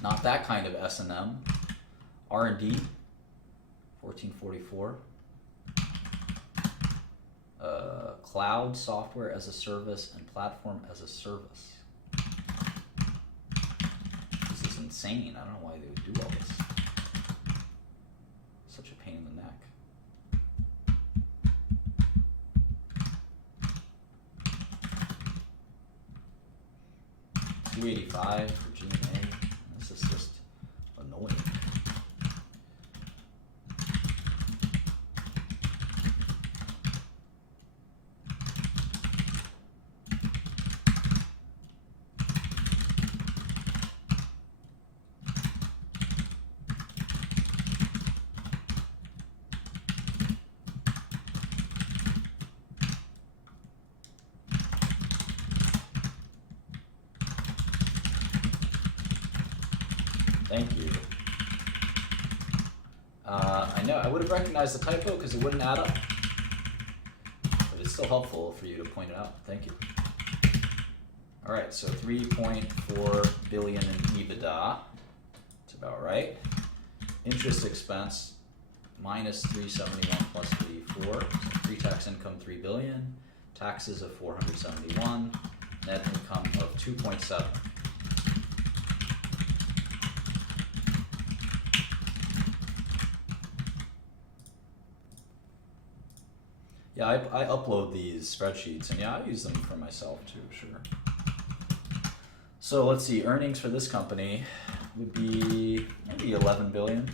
Not that kind of S&M. R&D, 1444. Cloud software as a service and platform as a service. This is insane. I don't know why they would do all this. Such a pain in the neck. $285 for G&A. This is just annoying. Thank you. I know, I would have recognized the typo because it wouldn't add up. But it's still helpful for you to point it out. Thank you. All right, so 3.4 billion in EBITDA. That's about right. Interest expense, minus 371 plus 84. So pre-tax income 3 billion. Taxes of 471. Net income of 2.7. Yeah, I upload these spreadsheets, and yeah, I use them for myself too, sure. So let's see, earnings for this company would be maybe 11 billion.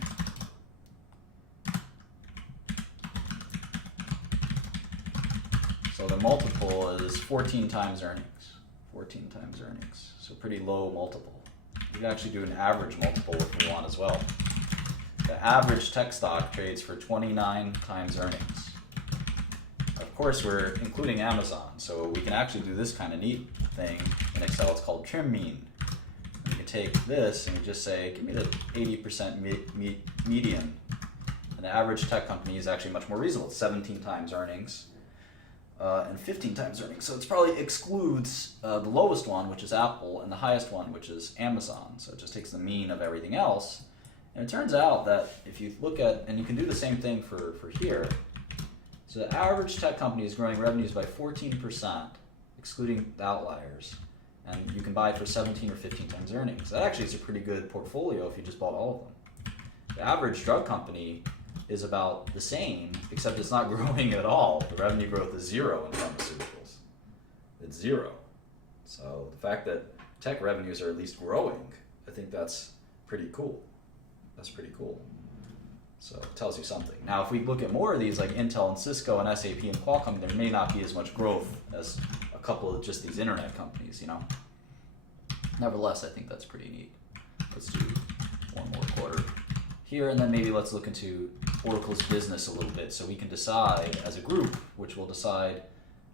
So the multiple is 14 times earnings. 14 times earnings. So pretty low multiple. We can actually do an average multiple if we want as well. The average tech stock trades for 29 times earnings. Of course, we're including Amazon, so we can actually do this kind of neat thing in Excel. It's called trim mean. And you can take this and you just say, give me the 80% median. And the average tech company is actually much more reasonable. It's 17 times earnings and 15 times earnings. So it probably excludes the lowest one, which is Apple, and the highest one, which is Amazon. So it just takes the mean of everything else. And it turns out that if you look at, and you can do the same thing for here, so the average tech company is growing revenues by 14%, excluding the outliers, and you can buy it for 17 or 15 times earnings. That actually is a pretty good portfolio if you just bought all of them. The average drug company is about the same, except it's not growing at all. The revenue growth is zero in pharmaceuticals. It's zero. So the fact that tech revenues are at least growing, I think that's pretty cool. That's pretty cool. So it tells you something. Now, if we look at more of these, like Intel and Cisco and SAP and Qualcomm, there may not be as much growth as a couple of just these internet companies, you know. Nevertheless, I think that's pretty neat. Let's do one more quarter here, and then maybe let's look into Oracle's business a little bit, so we can decide as a group, which we'll decide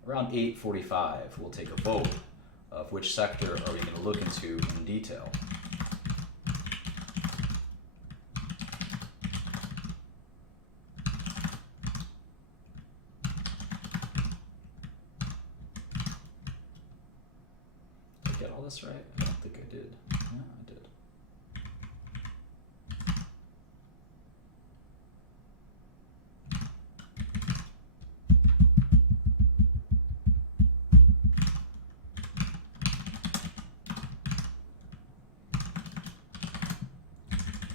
around 8:45. We'll take a vote of which sector are we going to look into in detail. This right? I don't think I did. Yeah, I did.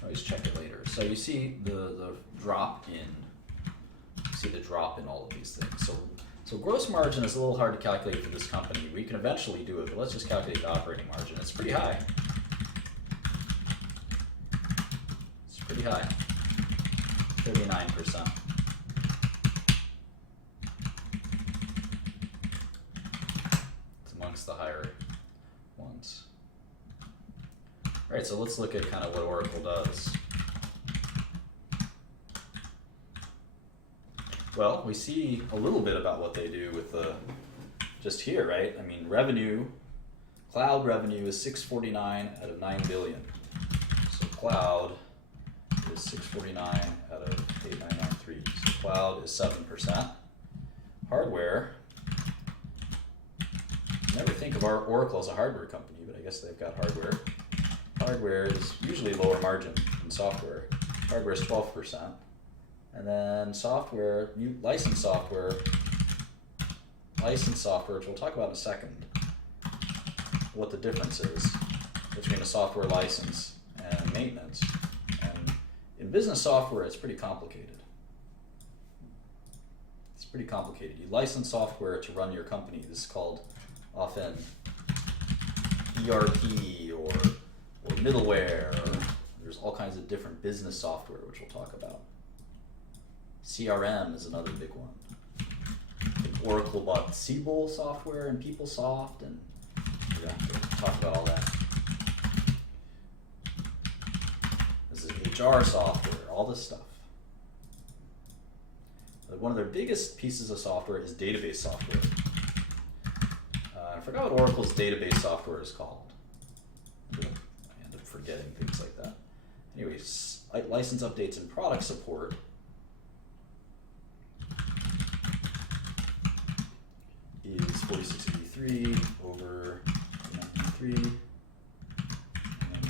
Always check it later. So you see the drop in. You see the drop in all of these things. So gross margin is a little hard to calculate for this company. We can eventually do it, but let's just calculate the operating margin. It's pretty high. It's pretty high. 39%. It's amongst the higher ones. All right, so let's look at kind of what Oracle does. Well, we see a little bit about what they do with the, just here, right? I mean, revenue, cloud revenue is 649 out of 9 billion. So cloud is 649 out of 8993. So cloud is 7%. Hardware, never think of our Oracle as a hardware company, but I guess they've got hardware. Hardware is usually lower margin than software. Hardware is 12%. And then software, new licensed software, which we'll talk about in a second, what the difference is between a software license and maintenance. And in business software, it's pretty complicated. It's pretty complicated. You license software to run your company. This is called often ERP or middleware. Or there's all kinds of different business software, which we'll talk about. CRM is another big one. I think Oracle bought Siebel software and PeopleSoft, and we're going to talk about all that. This is HR software, all this stuff. But one of their biggest pieces of software is database software. I forgot what Oracle's database software is called. I end up forgetting things like that. Anyways, license updates and product support is 4683 over 93, and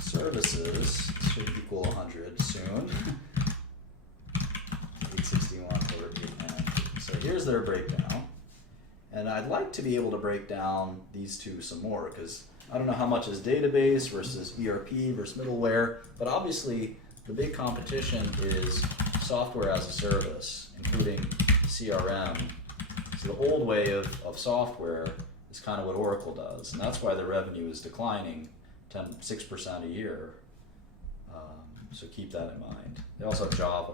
services should equal 100 soon. 861 over 890. So here's their breakdown, and I'd like to be able to break down these two some more, because I don't know how much is database versus ERP versus middleware, but obviously the big competition is software as a service, including CRM. So the old way of software is kind of what Oracle does, and that's why the revenue is declining 6% a year. So keep that in mind. They also have Java.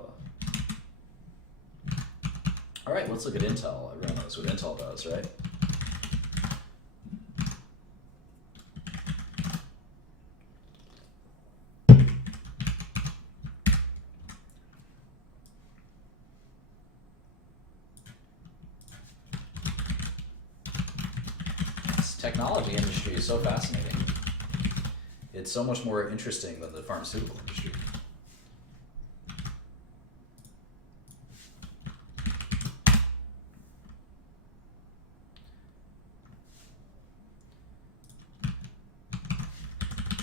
All right, let's look at Intel. Everyone knows what Intel does, right? This technology industry is so fascinating. It's so much more interesting than the pharmaceutical industry.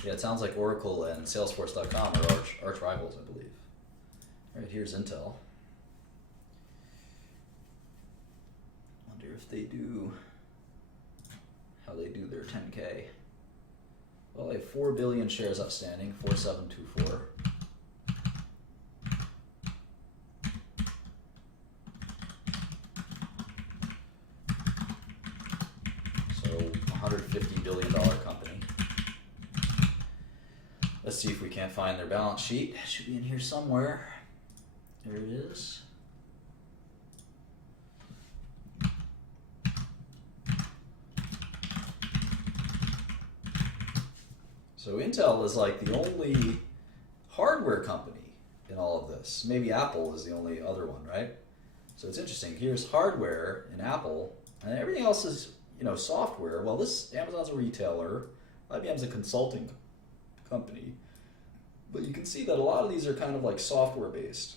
Yeah, it sounds like Oracle and Salesforce.com are arch rivals, I believe. All right, here's Intel. Wonder if they do how they do their 10K. Well, they have 4 billion shares outstanding, 4724. So, $150 billion company. Let's see if we can't find their balance sheet. It should be in here somewhere. There it is. So Intel is like the only hardware company in all of this. Maybe Apple is the only other one, right? So it's interesting. Here's hardware in Apple, and everything else is, software. Well, Amazon's a retailer, IBM's a consulting company, but you can see that a lot of these are kind of like software based.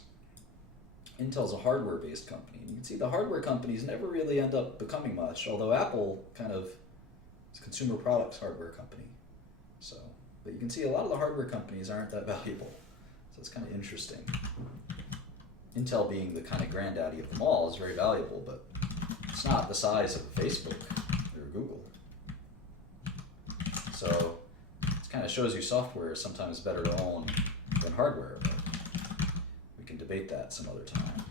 Intel's a hardware based company. You can see the hardware companies never really end up becoming much, although Apple kind of is a consumer products hardware company. So, but you can see a lot of the hardware companies aren't that valuable. So it's kind of interesting. Intel being the kind of granddaddy of them all is very valuable, but it's not the size of Facebook or Google. So it kind of shows you software is sometimes better to own than hardware, but we can debate that some other time.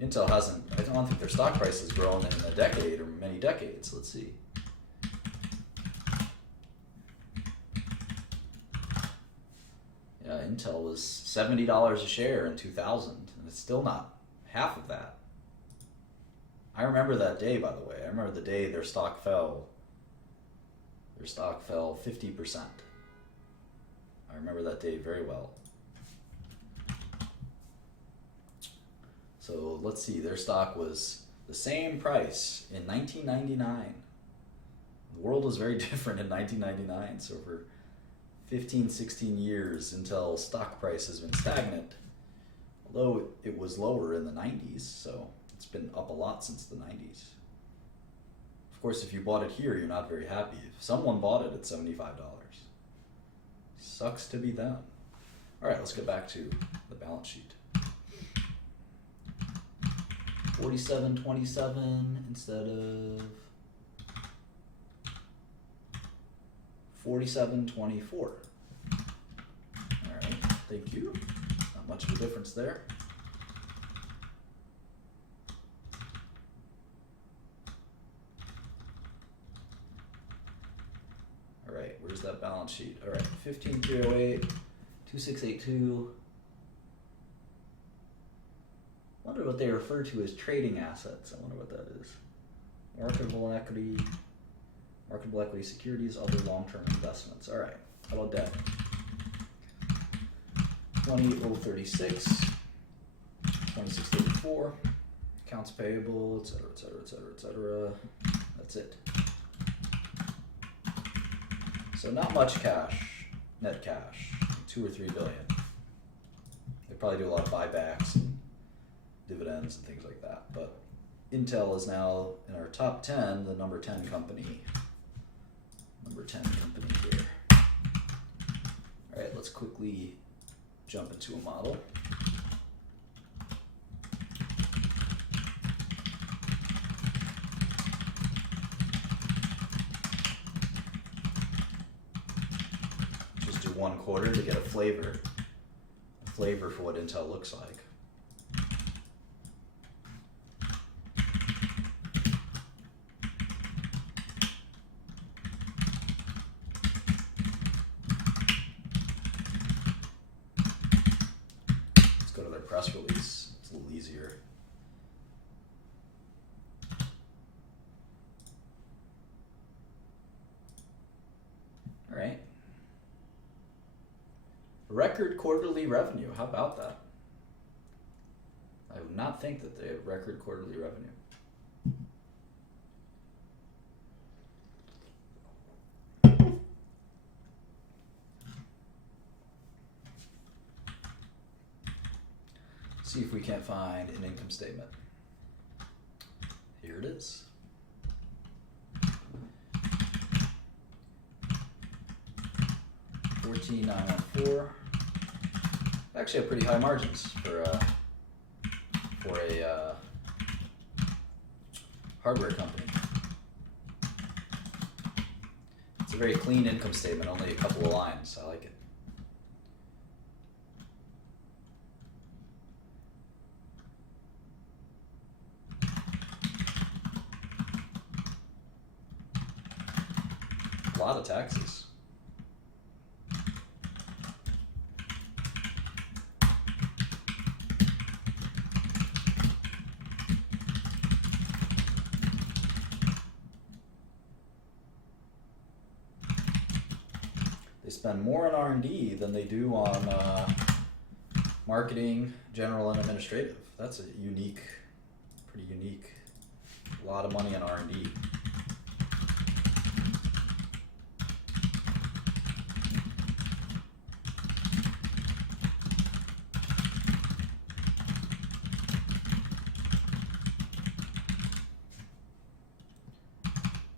Intel hasn't, I don't think their stock price has grown in a decade or many decades. Let's see. Yeah, Intel was $70 a share in 2000, and it's still not half of that. I remember that day, by the way. I remember the day their stock fell. Their stock fell 50%. I remember that day very well. So let's see, their stock was the same price in 1999. The world was very different in 1999, so for 15, 16 years, Intel's stock price has been stagnant, although it was lower in the 90s, so it's been up a lot since the 90s. Of course, if you bought it here, you're not very happy. If someone bought it at $75, sucks to be them. All right, let's get back to the balance sheet. 4727 instead of 4724. All right, thank you. Not much of a difference there. All right, where's that balance sheet? All right, 15308, 2682. I wonder what they refer to as trading assets. I wonder what that is. Marketable equity securities, other long-term investments. All right, how about debt? 20036, 2634, accounts payable, etc. That's it. So not much cash, net cash, 2 or 3 billion. They probably do a lot of buybacks and dividends and things like that. But Intel is now in our top 10, the number 10 company. Number 10 company here. All right, let's quickly jump into a model. Just do 1 quarter to get a flavor for what Intel looks like. Press release. It's a little easier. Record quarterly revenue. How about that? I would not think that they have record quarterly revenue. See if we can't find an income statement. Here it is. $14,914. Actually, have pretty high margins for a hardware company. It's a very clean income statement, only a couple of lines. I like it. A lot of taxes. They spend more on R&D than they do on marketing, general, and administrative. That's a unique, pretty unique. A lot of money on R&D.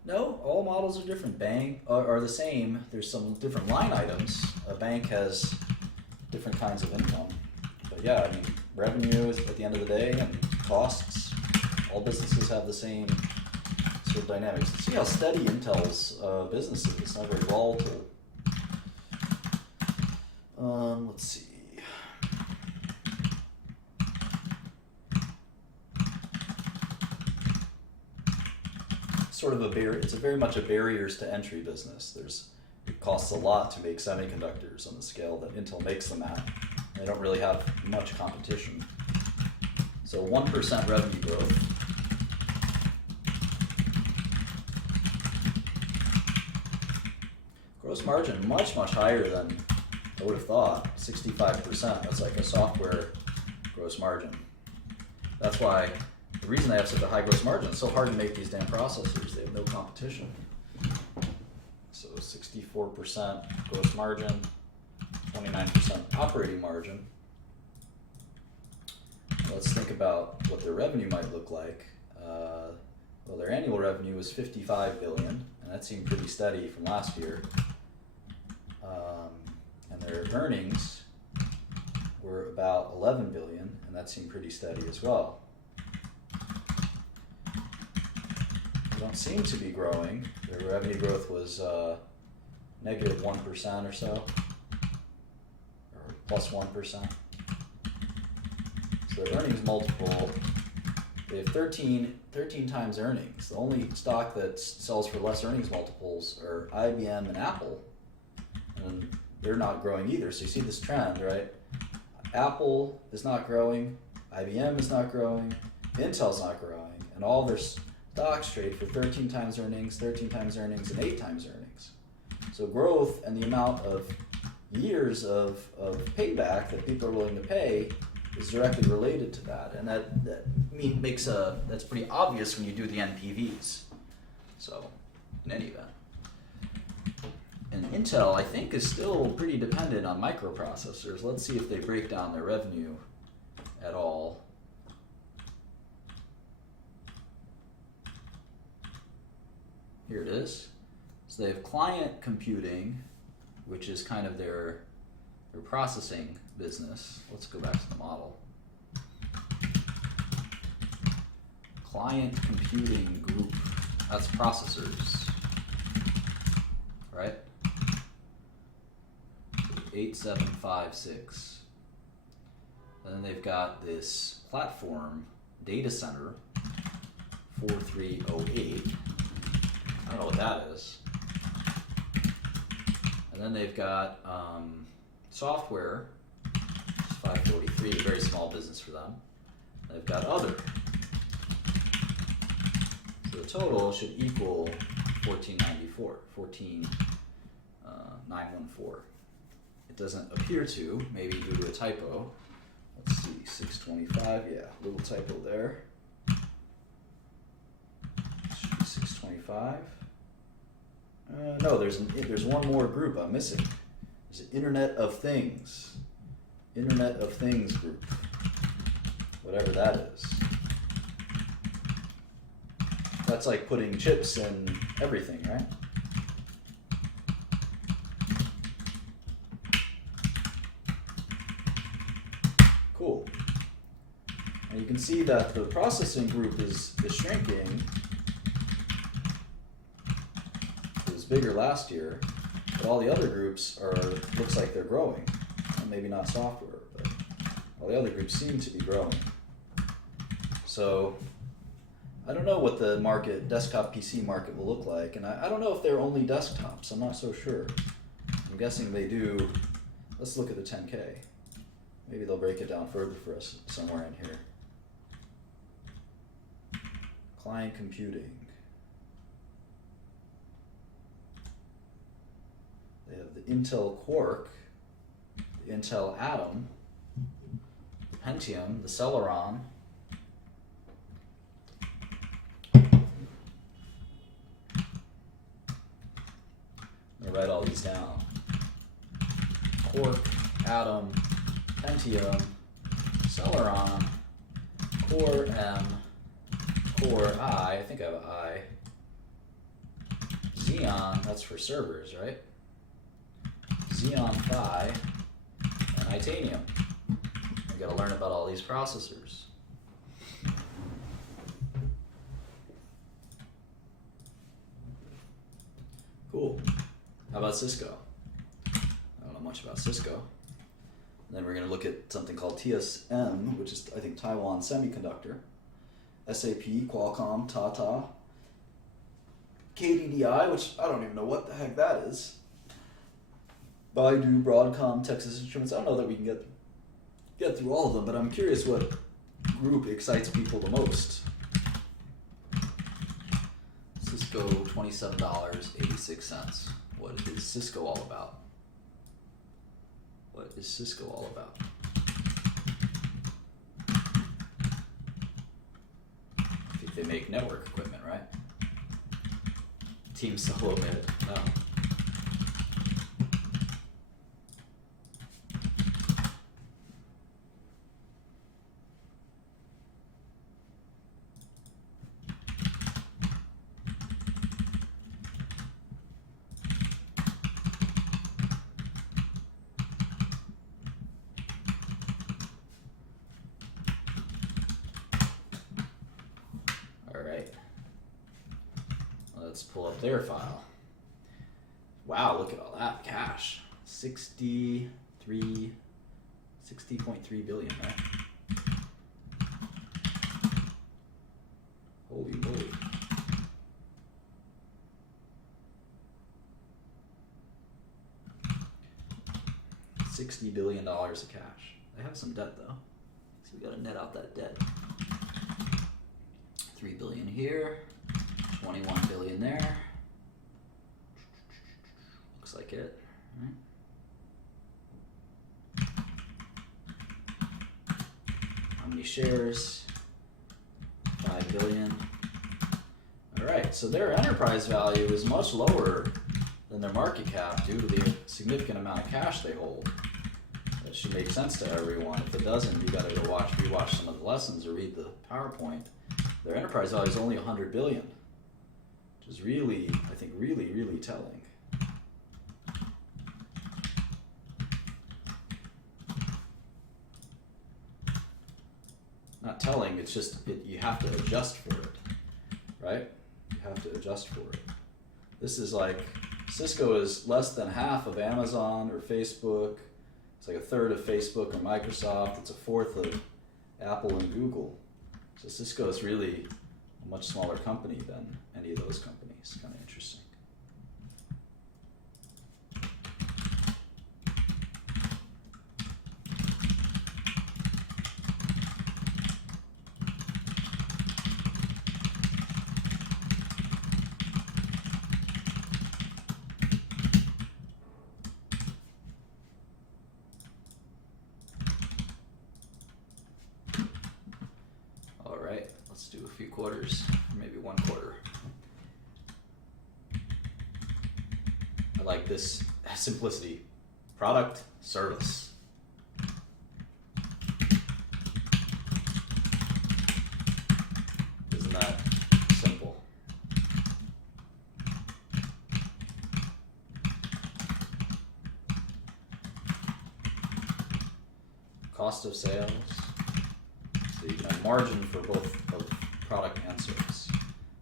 No, all models are different. Bank are the same. There's some different line items. A bank has different kinds of income. But yeah, I mean, revenue is at the end of the day, and costs. All businesses have the same sort of dynamics. See how steady Intel's business is. It's not very volatile. Let's see. Sort of it's very much a barriers to entry business. It costs a lot to make semiconductors on the scale that Intel makes them at. They don't really have much competition. So 1% revenue growth. Gross margin much higher than I would have thought. 65%. That's like a software gross margin. That's why the reason they have such a high gross margin, it's so hard to make these damn processors. They have no competition. So 64% gross margin, 29% operating margin. Let's think about what their revenue might look like. Well, their annual revenue was $55 billion, and that seemed pretty steady from last year. And their earnings were about $11 billion, and that seemed pretty steady as well. They don't seem to be growing. Their revenue growth was negative 1% or so, or plus 1%. So their earnings multiple, they have 13 times earnings. The only stock that sells for less earnings multiples are IBM and Apple, and they're not growing either. So you see this trend, right? Apple is not growing, IBM is not growing, Intel's not growing, and all their stocks trade for 13 times earnings, 13 times earnings, and 8 times earnings. So growth and the amount of years of payback that people are willing to pay is directly related to that, and that's pretty obvious when you do the NPVs. So, in any event, and Intel, I think, is still pretty dependent on microprocessors. Let's see if they break down their revenue at all. Here it is. So they have client computing, which is kind of their processing business. Let's go back to the model. Client computing group, that's processors, right? 8756. And then they've got this platform data center 4308. I don't know what that is. And then they've got software, 543, a very small business for them. They've got other. So the total should equal 1494, 14914. It doesn't appear to, maybe due to a typo. Let's see, 625, yeah, little typo there. Should be 625. No, there's one more group I'm missing. There's an Internet of Things. Internet of Things group. Whatever that is. That's like putting chips in everything, right? Cool. And you can see that the processing group is shrinking. It was bigger last year, but all the other groups looks like they're growing. Well, maybe not software, but all the other groups seem to be growing. So I don't know what the desktop PC market will look like, and I don't know if they're only desktops. I'm not so sure. I'm guessing they do. Let's look at the 10K. Maybe they'll break it down further for us somewhere in here. Client computing. They have the Intel Quark, the Intel Atom, the Pentium, the Celeron. I'm gonna write all these down. Quark, Atom, Pentium, Celeron, Core M, Core I think I have an I. Xeon, that's for servers, right? Xeon Phi, and Itanium. We gotta learn about all these processors. Cool. How about Cisco? I don't know much about Cisco. And then we're going to look at something called TSM, which is, I think, Taiwan Semiconductor, SAP, Qualcomm, Tata, KDDI, which I don't even know what the heck that is, Baidu, Broadcom, Texas Instruments. I don't know that we can get through all of them, but I'm curious what group excites people the most. Cisco, $27.86. What is Cisco all about? What is Cisco all about? I think they make network equipment, right? Team Solo Mid. No. Let's pull up their file. Wow, look at all that cash. 60.3 billion, right? Holy moly. $60 billion of cash. They have some debt though. So we gotta net out that debt. 3 billion here. 21 billion there. Looks like it. Right. How many shares? 5 billion. All right, so their enterprise value is much lower than their market cap due to the significant amount of cash they hold. That should make sense to everyone. If it doesn't, you gotta go rewatch some of the lessons or read the PowerPoint. Their enterprise value is only 100 billion. Is really, I think, really telling. Not telling, it's just, you have to adjust for it, right? You have to adjust for it. This is like, Cisco is less than half of Amazon or Facebook. It's like a third of Facebook or Microsoft. It's a fourth of Apple and Google. So Cisco is really a much smaller company than any of those companies. Kind of interesting. few quarters, or maybe 1 quarter. I like this simplicity. Product, service. Isn't that simple? Cost of sales. So you can have margin for both of product and service.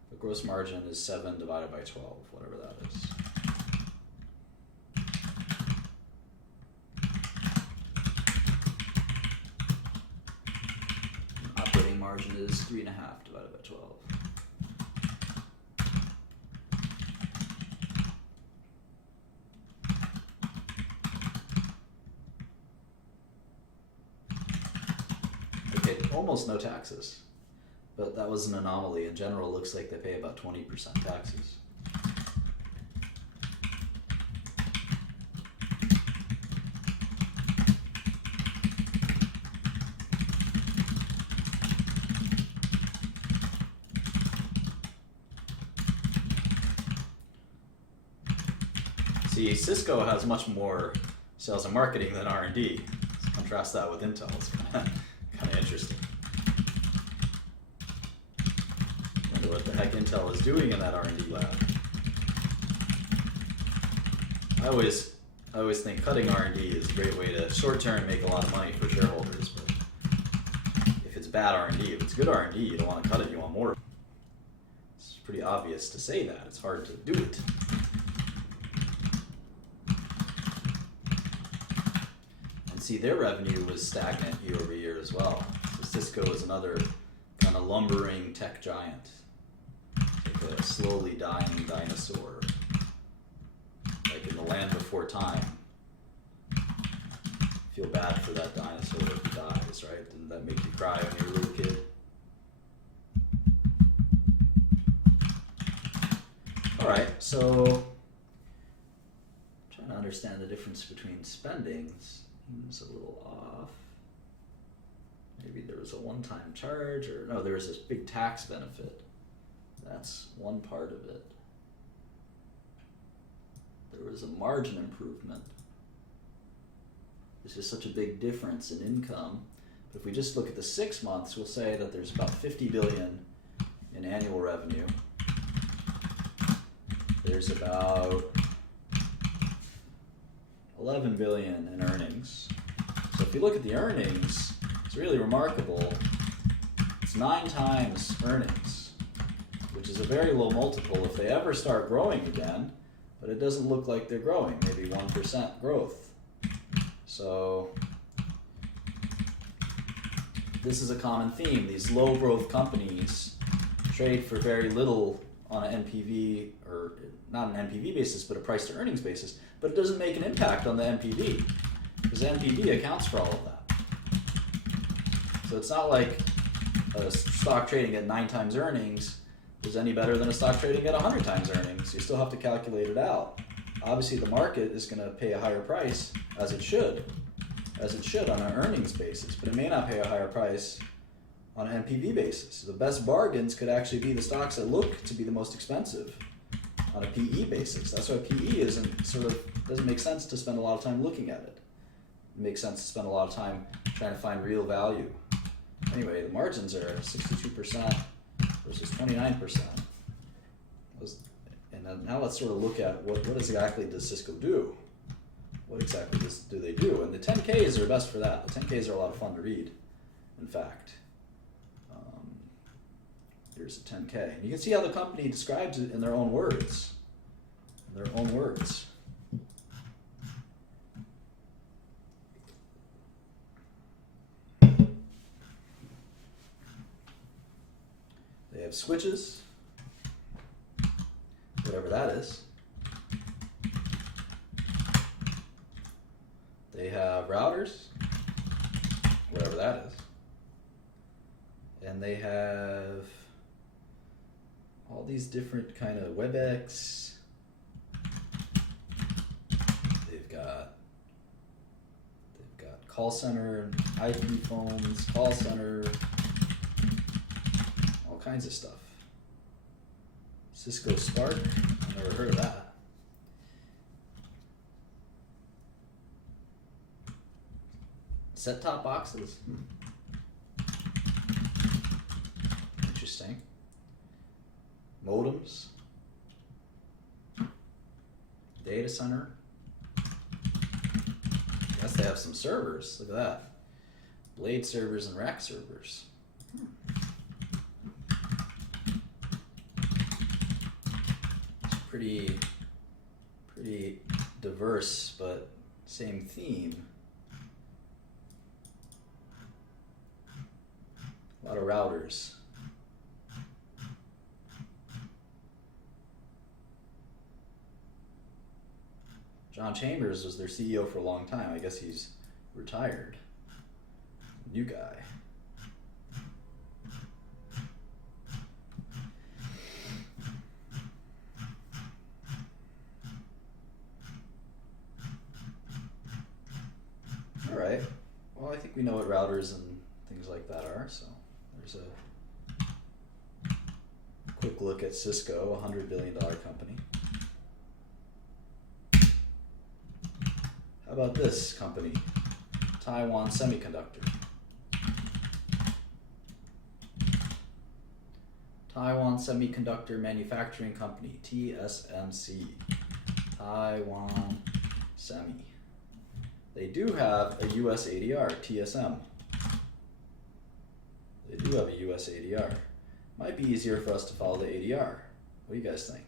The gross margin is 7 divided by 12, whatever that is. Operating margin is 3.5 divided by 12. Almost no taxes, but that was an anomaly. In general, it looks like they pay about 20% taxes. See, Cisco has much more sales and marketing than R&D. Let's contrast that with Intel. It's kind of interesting. Wonder what the heck Intel is doing in that R&D lab. I always think cutting R&D is a great way to short-term make a lot of money for shareholders. But if it's bad R&D, if it's good R&D, you don't want to cut it. You want more. It's pretty obvious to say that. It's hard to do it. See, their revenue was stagnant year over year as well. So Cisco is another kind of lumbering tech giant, like a slowly dying dinosaur, like in the land before time. Feel bad for that dinosaur who dies, right? Didn't that make you cry when you were a little kid? All right, so trying to understand the difference between spendings. Seems a little off. Maybe there was a one-time charge, or no, there was this big tax benefit. That's one part of it. There was a margin improvement. This is such a big difference in income. But if we just look at the 6 months, we'll say that there's about 50 billion in annual revenue. There's about 11 billion in earnings. So if you look at the earnings, it's really remarkable. It's 9 times earnings, which is a very low multiple if they ever start growing again, but it doesn't look like they're growing, maybe 1% growth. So this is a common theme. These low growth companies trade for very little on an NPV, or not an NPV basis, but a price to earnings basis, but it doesn't make an impact on the NPV, because the NPV accounts for all of that. So it's not like a stock trading at 9 times earnings is any better than a stock trading at 100 times earnings. You still have to calculate it out. Obviously the market is going to pay a higher price, as it should on an earnings basis, but it may not pay a higher price on an NPV basis. The best bargains could actually be the stocks that look to be the most expensive on a PE basis. That's why PE doesn't make sense to spend a lot of time looking at it. It makes sense to spend a lot of time trying to find real value. Anyway, the margins are 62% versus 29%. And then now let's sort of look at what exactly does Cisco do? What exactly do they do? And the 10Ks are best for that. The 10Ks are a lot of fun to read, in fact. Here's a 10K. And you can see how the company describes it in their own words. They have switches, whatever that is. They have routers, whatever that is. And they have all these different kind of WebEx. They've got call center, IP phones, call center, all kinds of stuff. Cisco Spark, I've never heard of that. Set-top boxes? Interesting. Modems. Data center. I guess they have some servers. Look at that. Blade servers and rack servers. It's pretty diverse, but same theme. A lot of routers. John Chambers was their CEO for a long time. I guess he's retired. New guy. All right. Well, I think we know what routers and things like that are, so there's a quick look at Cisco, a $100 billion company. How about this company? Taiwan Semiconductor. Taiwan Semiconductor Manufacturing Company, TSMC. Taiwan Semi. They do have a US ADR, TSM. They do have a US ADR. Might be easier for us to follow the ADR. What do you guys think?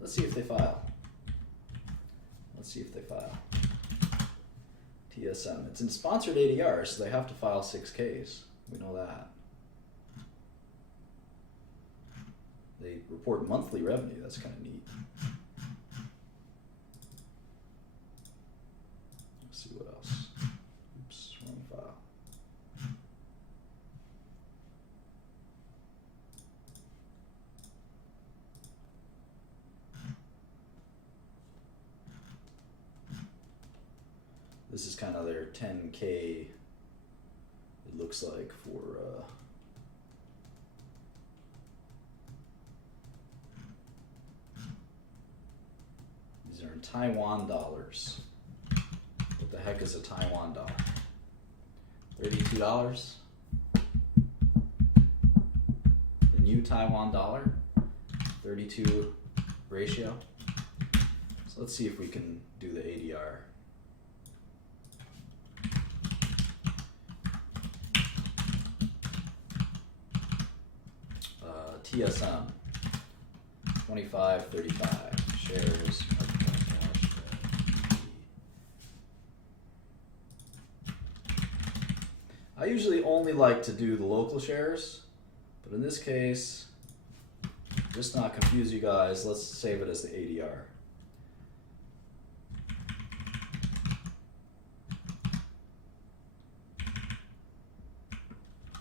Let's see if they file. Let's see if they file. TSM. It's in sponsored ADR, so they have to file 6Ks. We know that. They report monthly revenue. That's kind of neat. Let's see what else. Oops, wrong file. This is kind of their 10K, it looks like, for these are in Taiwan dollars. What the heck is a Taiwan dollar? $32? The new Taiwan dollar, 32 ratio. So let's see if we can do the ADR. TSM, 25.35 shares. I usually only like to do the local shares, but in this case, just not confuse you guys, let's save it as the ADR.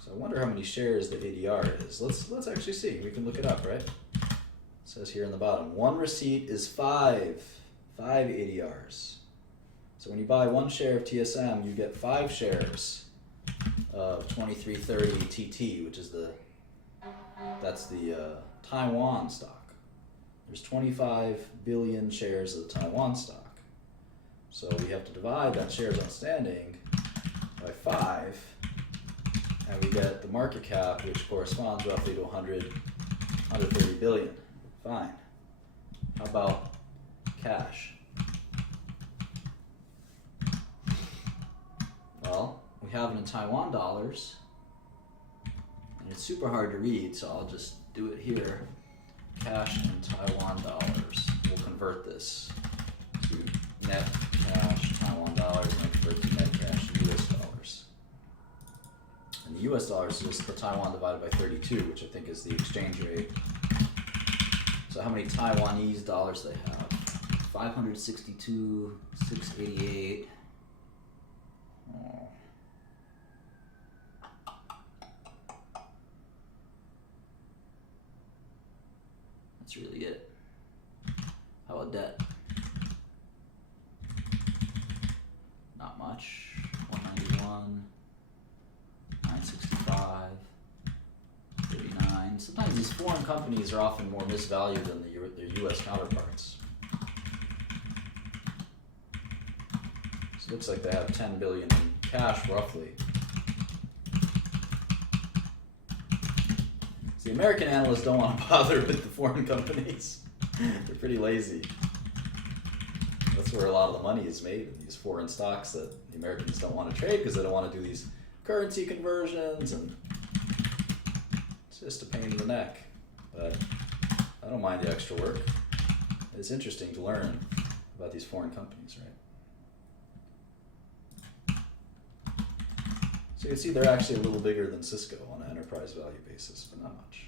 I wonder how many shares the ADR is. Let's actually see. We can look it up, right? It says here in the bottom, one receipt is five ADRs. So when you buy one share of TSM, you get 5 shares of 2330 TT, which is that's the Taiwan stock. There's 25 billion shares of Taiwan stock. So we have to divide that shares outstanding by 5. And we get the market cap, which corresponds roughly to 130 billion. Fine. How about cash? Well, we have it in Taiwan dollars, and it's super hard to read, so I'll just do it here. Cash in Taiwan dollars. We'll convert this to net cash Taiwan dollars, and convert to net cash US dollars. And the US dollars is just the Taiwan divided by 32, which I think is the exchange rate. So how many Taiwanese dollars they have? 562, 688. Oh. That's really it. How about debt? Not much. 191. 965, 39. Sometimes is these foreign companies are often more misvalued than their U.S. counterparts. So it looks like they have $10 billion in cash, roughly. So the American analysts don't want to bother with the foreign companies. They're pretty lazy. That's where a lot of the money is made, in these foreign stocks that the Americans don't want to trade because they don't want to do these currency conversions, and it's just a pain in the neck. But I don't mind the extra work. It's interesting to learn about these foreign companies, right? So you can see they're actually a little bigger than Cisco on an enterprise value basis, but not much.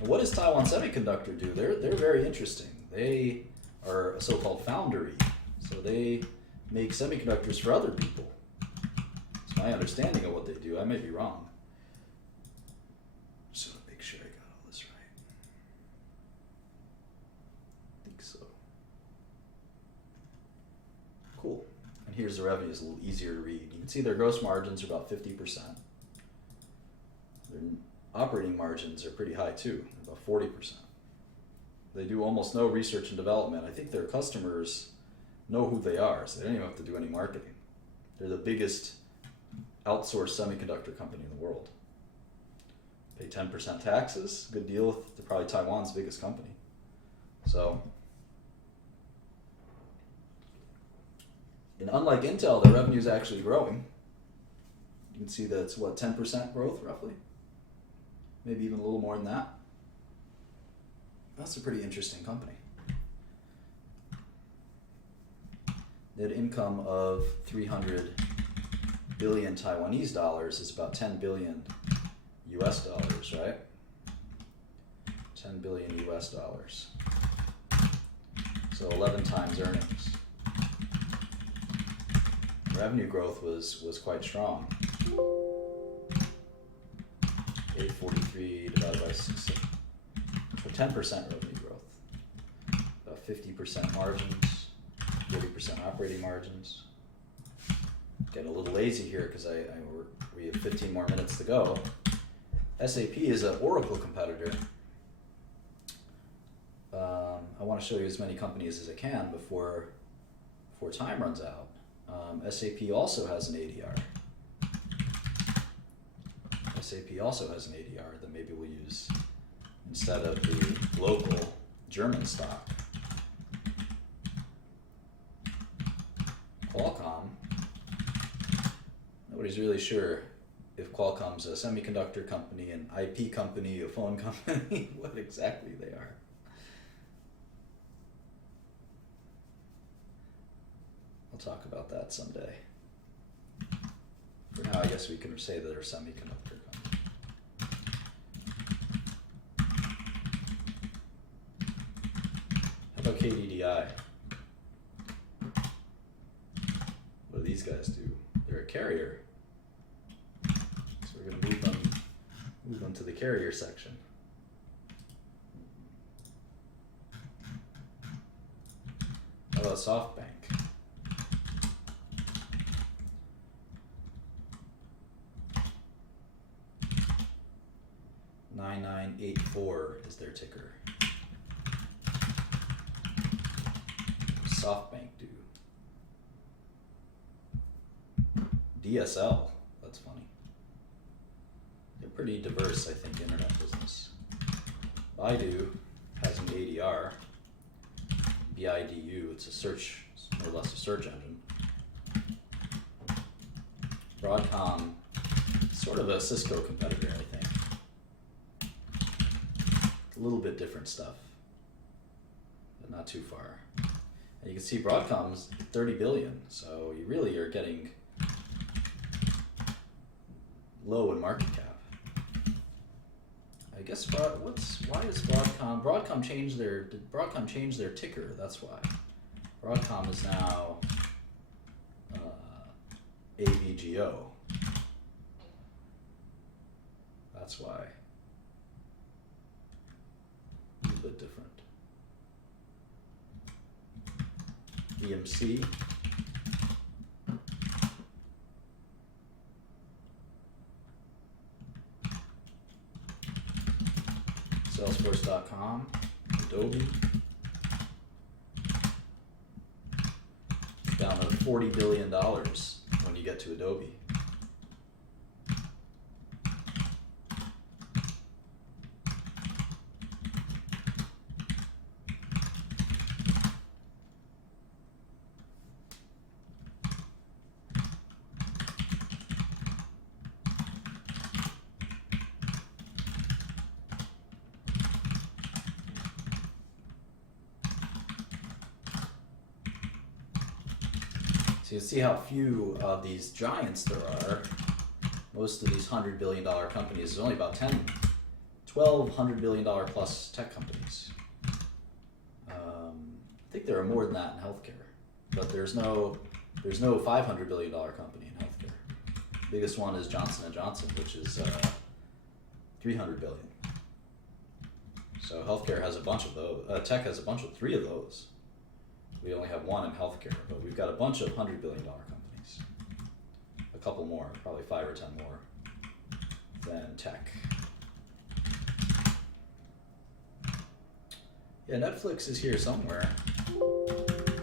And what does Taiwan Semiconductor do? They're very interesting. They are a so-called foundry, so they make semiconductors for other people. It's my understanding of what they do. I may be wrong. Just want to make sure I got all this right. I think so. Cool. And here's the revenue. It's a little easier to read. You can see their gross margins are about 50%. Their operating margins are pretty high too, about 40%. They do almost no research and development. I think their customers know who they are, so they don't even have to do any marketing. They're the biggest outsourced semiconductor company in the world. Pay 10% taxes, good deal. They're probably Taiwan's biggest company. So, and unlike Intel, their revenue is actually growing. You can see that it's what, 10% growth roughly? Maybe even a little more than that. That's a pretty interesting company. Net income of 300 billion Taiwanese dollars is about 10 billion US dollars, right? 10 billion US dollars. So 11 times earnings. Revenue growth was quite strong. 843 divided by 6. 10% revenue growth. About 50% margins, 40% operating margins. Getting a little lazy here because we have 15 more minutes to go. SAP is an Oracle competitor. I want to show you as many companies as I can before time runs out. SAP also has an ADR. SAP also has an ADR that maybe we'll use instead of the local German stock. Qualcomm, nobody's really sure if Qualcomm's a semiconductor company, an IP company, a phone company, what exactly they are. I'll talk about that someday. For now, I guess we can say that they're a semiconductor company. How about KDDI? What do these guys do? They're a carrier. So we're going to move them to the carrier section. How about SoftBank? $9984 is their ticker. SoftBank do? DSL, that's funny. They're pretty diverse, I think, internet business. Baidu has an ADR. BIDU, it's a search, more or less a search engine. Broadcom, sort of a Cisco competitor, I think. A little bit different stuff, but not too far. And you can see Broadcom's 30 billion, so you really are getting low in market cap. I guess why is Broadcom changed did Broadcom change their ticker? That's why. Broadcom is now AVGO. That's why. A little bit different. EMC. Salesforce.com, Adobe, down to $40 billion when you get to Adobe. So you see how few of these giants there are. Most of these $100 billion companies, there's only about 12 $100 billion plus tech companies. I think there are more than that in healthcare, but there's no $500 billion company in healthcare. The biggest one is Johnson & Johnson, which is $300 billion. So healthcare has a bunch of those. Tech has three of those. We only have one in healthcare, but we've got a bunch of $100 billion companies. A couple more, probably 5 or 10 more than tech. Yeah, Netflix is here somewhere.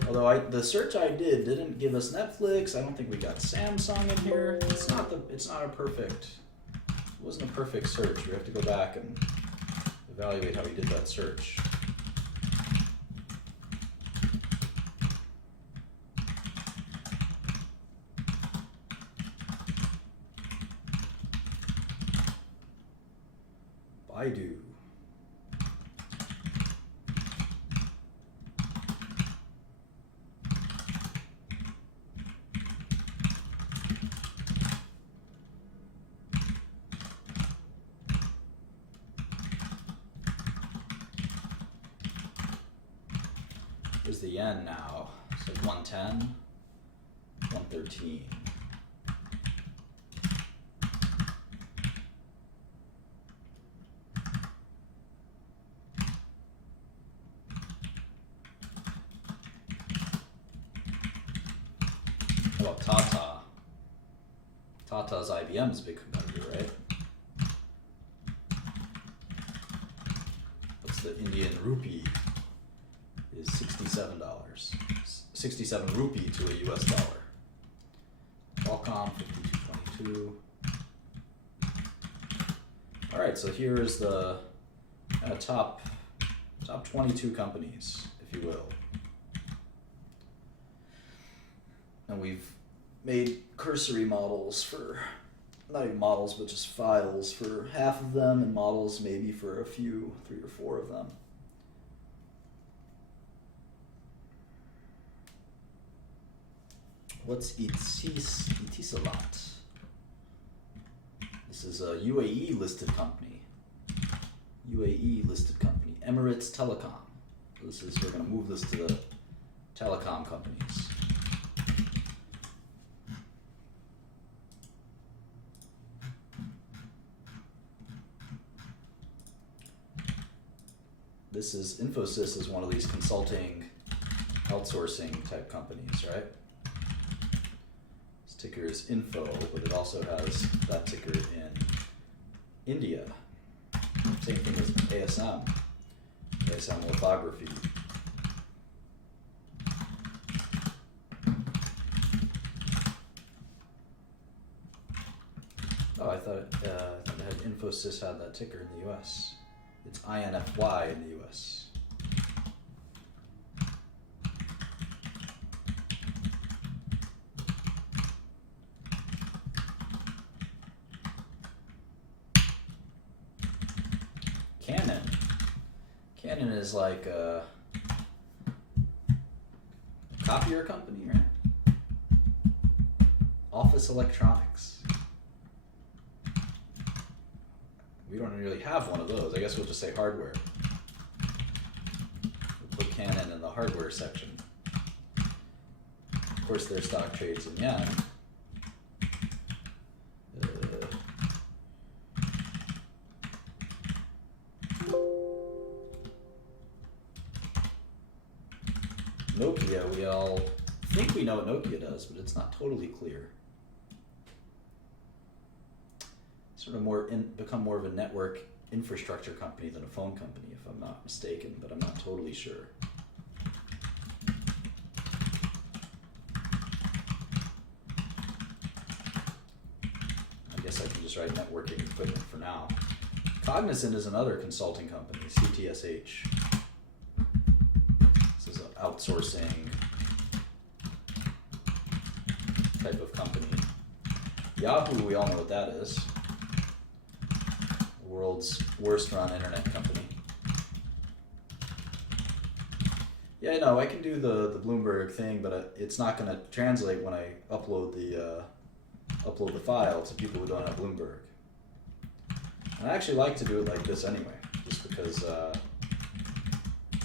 Although the search I did didn't give us Netflix. I don't think we got Samsung in here. It wasn't a perfect search. We have to go back and evaluate how we did that search. Baidu. Here's the yen now. It's like 110, 113. How about Tata? Tata's IBM's a big competitor, right? What's the Indian rupee? Is $67. 67 rupee to a US dollar. Qualcomm 5222. All right, so here is the top 22 companies, if you will. And we've made cursory models for, not even models, but just files for half of them, and models maybe for a few, 3 or 4 of them. What's Etisalat? This is a UAE listed company. Emirates Telecom. We're going to move this to the telecom companies. Infosys is one of these consulting, outsourcing type companies, right? This ticker is Info, but it also has that ticker in India. Same thing with ASM Lithography. Oh, I thought Infosys had that ticker in the U.S. It's INFY in the U.S. Canon is like a copier company, right? Office electronics. We don't really have one of those. I guess we'll just say hardware. We'll put Canon in the hardware section. Of course, their stock trades in yen. Nokia, we all think we know what Nokia does, but it's not totally clear. Sort of become more of a network infrastructure company than a phone company, if I'm not mistaken, but I'm not totally sure. I guess I can just write networking equipment for now. Cognizant is another consulting company, CTSH. This is an outsourcing type of company. Yahoo, we all know what that is. The world's worst run internet company. Yeah, no, I can do the Bloomberg thing, but it's not going to translate when I upload the file to people who don't have Bloomberg. And I actually like to do it like this anyway, just because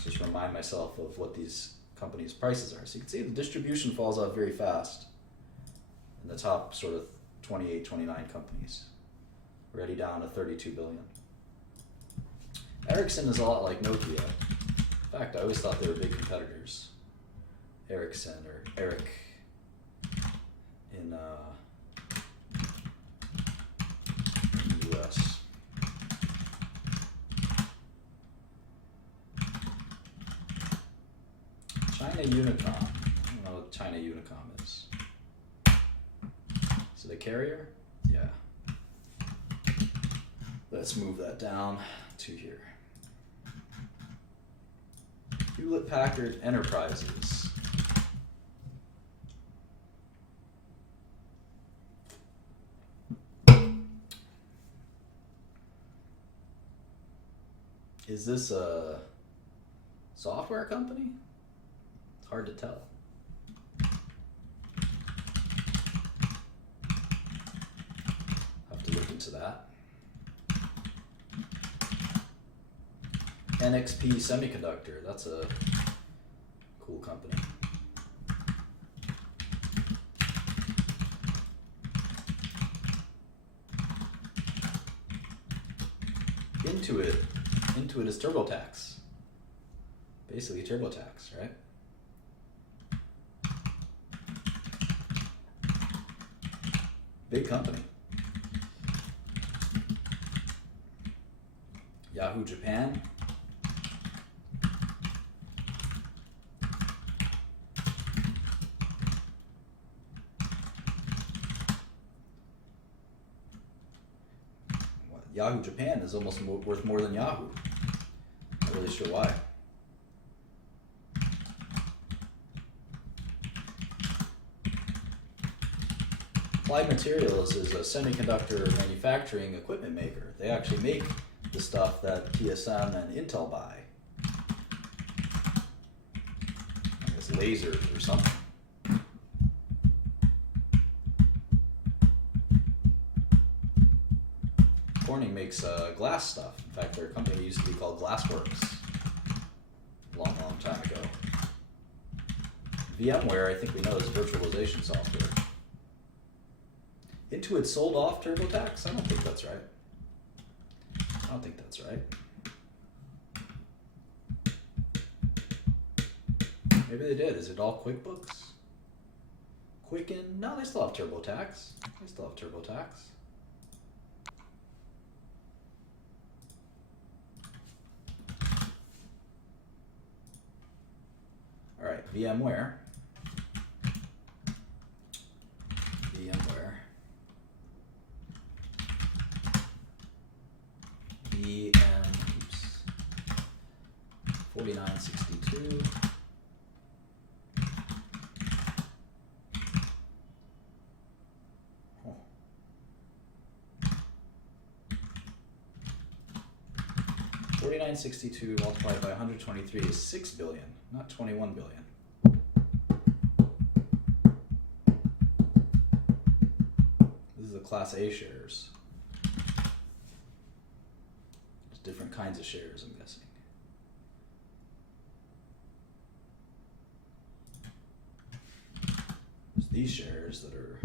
just remind myself of what these companies' prices are. So you can see the distribution falls off very fast in the top sort of 28, 29 companies, already down to 32 billion. Ericsson is a lot like Nokia. In fact, I always thought they were big competitors. Ericsson, or Eric in the US. China Unicom. I don't know what China Unicom is. Is it a carrier? Yeah. Let's move that down to here. Hewlett Packard Enterprises. Is this a software company? It's hard to tell. Have to look into that. NXP Semiconductor, that's a cool company. Intuit is TurboTax. Basically TurboTax, right? Big company. Yahoo Japan. Yahoo Japan is almost worth more than Yahoo. Not really sure why. Applied Materials is a semiconductor manufacturing equipment maker. They actually make the stuff that TSM and Intel buy. I guess lasers or something. Corning makes glass stuff. In fact, their company used to be called Glassworks a long, long time ago. VMware, I think we know, is virtualization software. Intuit sold off TurboTax? I don't think that's right. I don't think that's right. Maybe they did. Is it all QuickBooks? Quicken? No, they still have TurboTax. They still have TurboTax. All right, VMware. oops. 4962. Oh. 4962 multiplied by 123 is 6 billion, not 21 billion. This is the Class A shares. There's different kinds of shares, I'm guessing. There's these shares that are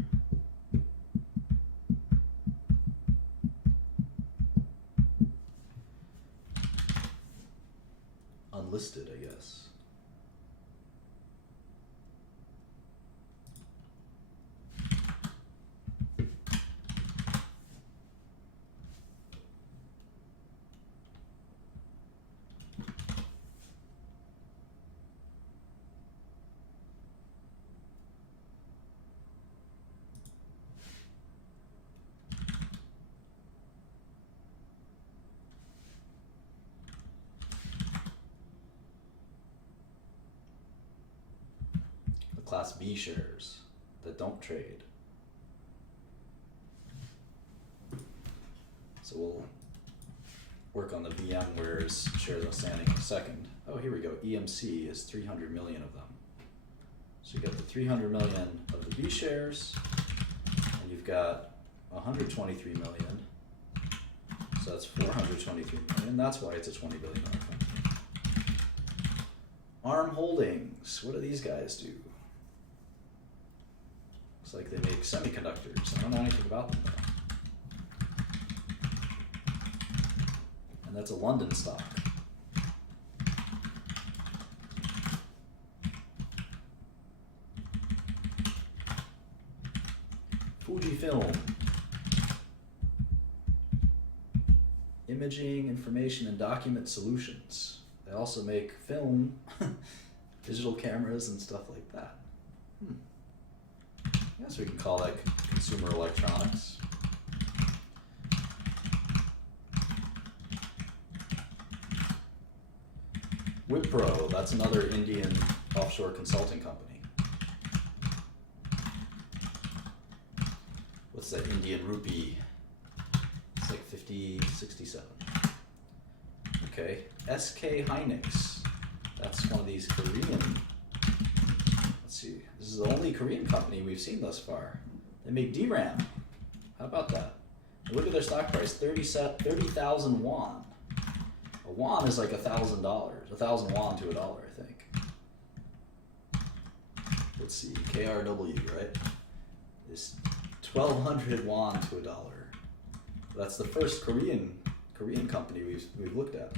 unlisted, I guess. Class B shares that don't trade. So we'll work on the VMware's shares outstanding in a second. Oh, here we go. EMC is 300 million of them. So you got the 300 million of the B shares, and you've got 123 million. So that's 423 million. That's why it's a $20 billion company. ARM Holdings. What do these guys do? Looks like they make semiconductors. I don't know anything about them though. And that's a London stock. Fujifilm. Imaging, information, and document solutions. They also make film, digital cameras, and stuff like that. I guess we can call that consumer electronics. Wipro, that's another Indian offshore consulting company. What's that Indian rupee? It's like 50, 67. Okay, SK Hynix. That's one of these Korean. Let's see. This is the only Korean company we've seen thus far. They make DRAM. How about that? And look at their stock price, 30,000 won. A won is like $1,000. 1,000 won to $1, I think. Let's see, KRW, right? Is 1,200 won to $1. That's the first Korean company we've looked at.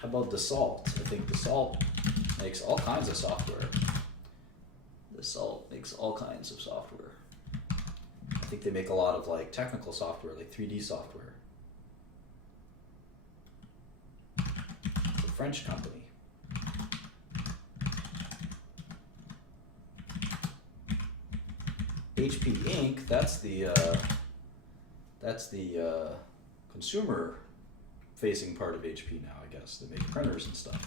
How about Dassault? I think Dassault makes all kinds of software. Dassault makes all kinds of software. I think they make a lot of like technical software, like 3D software. It's a French company. HP Inc. That's the consumer-facing part of HP now, I guess. They make printers and stuff.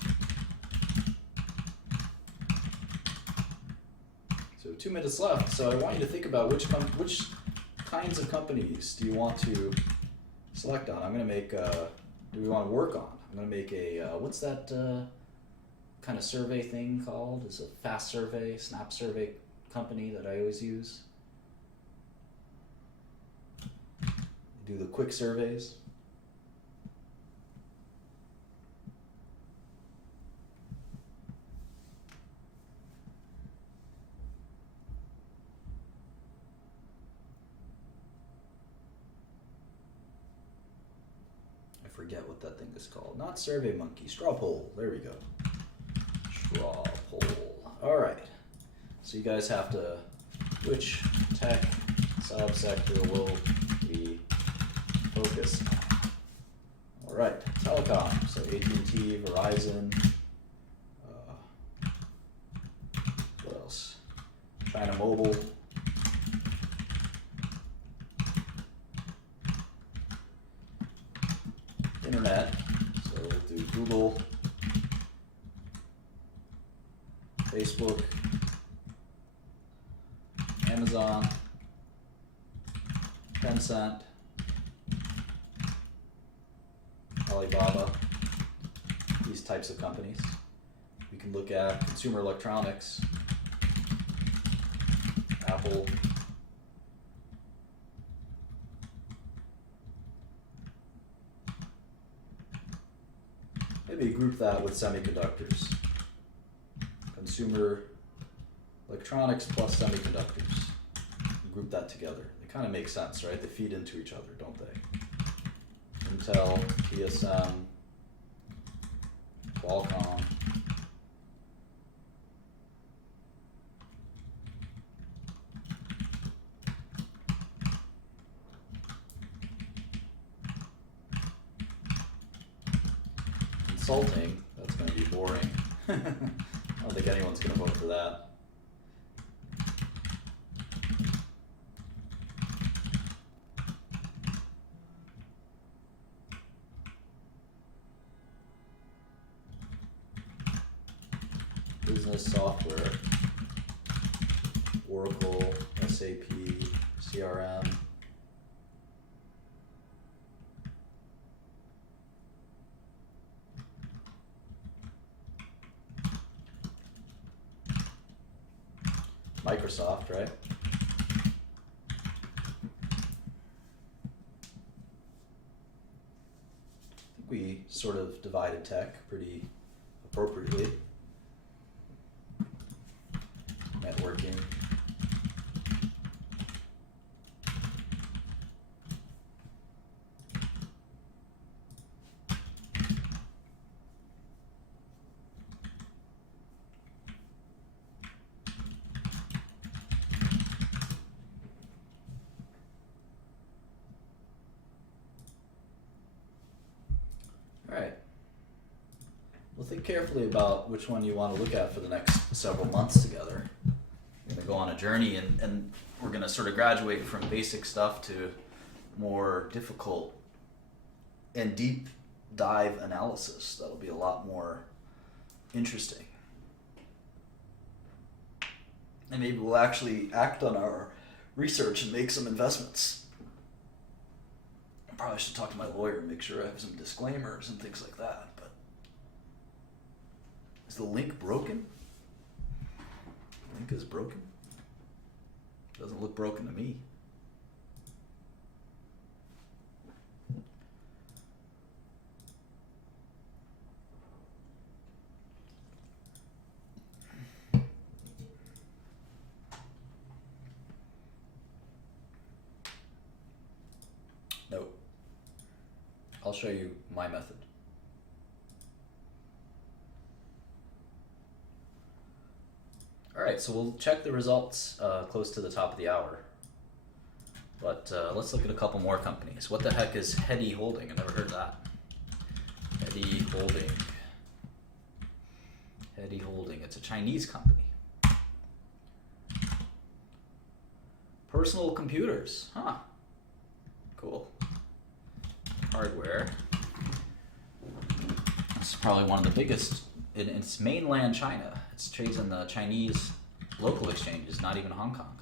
So 2 minutes left. So I want you to think about which kinds of companies do you want to select on. I'm going to make. Do we want to work on? I'm going to make a. What's that kind of survey thing called? It's a fast survey, snap survey company that I always use. Do the quick surveys. I forget what that thing is called. Not Survey Monkey, Straw Poll. There we go. Straw Poll. All right. So you guys have to, which tech subsector will we focus on? All right, telecom. So AT&T, Verizon. What else? China Mobile. Internet. So we'll do Google, Facebook, Amazon, Tencent, Alibaba, these types of companies. We can look at consumer electronics, Apple, maybe group that with semiconductors. Consumer electronics plus semiconductors. Group that together. They kind of make sense, right? They feed into each other, don't they? Intel, TSM, Qualcomm. Consulting, that's going to be boring. I don't think anyone's going to vote for that. business software, Oracle, SAP, CRM. Microsoft, right? I think we sort of divided tech pretty appropriately. Networking. All right. Well, think carefully about which one you want to look at for the next several months together. We're going to go on a journey, and we're going to sort of graduate from basic stuff to more difficult and deep dive analysis. That'll be a lot more interesting. And maybe we'll actually act on our research and make some investments. I probably should talk to my lawyer and make sure I have some disclaimers and things like that. But is the link broken? The link is broken? Doesn't look broken to me. No. I'll show you my method. All right, so we'll check the results close to the top of the hour. But let's look at a couple more companies. What the heck is Heady Holding? I never heard that. Heady Holding. Heady Holding. It's a Chinese company. Personal computers. Huh. Cool. Hardware. This is probably one of the biggest in its mainland China. It trades in the Chinese local exchanges, not even Hong Kong.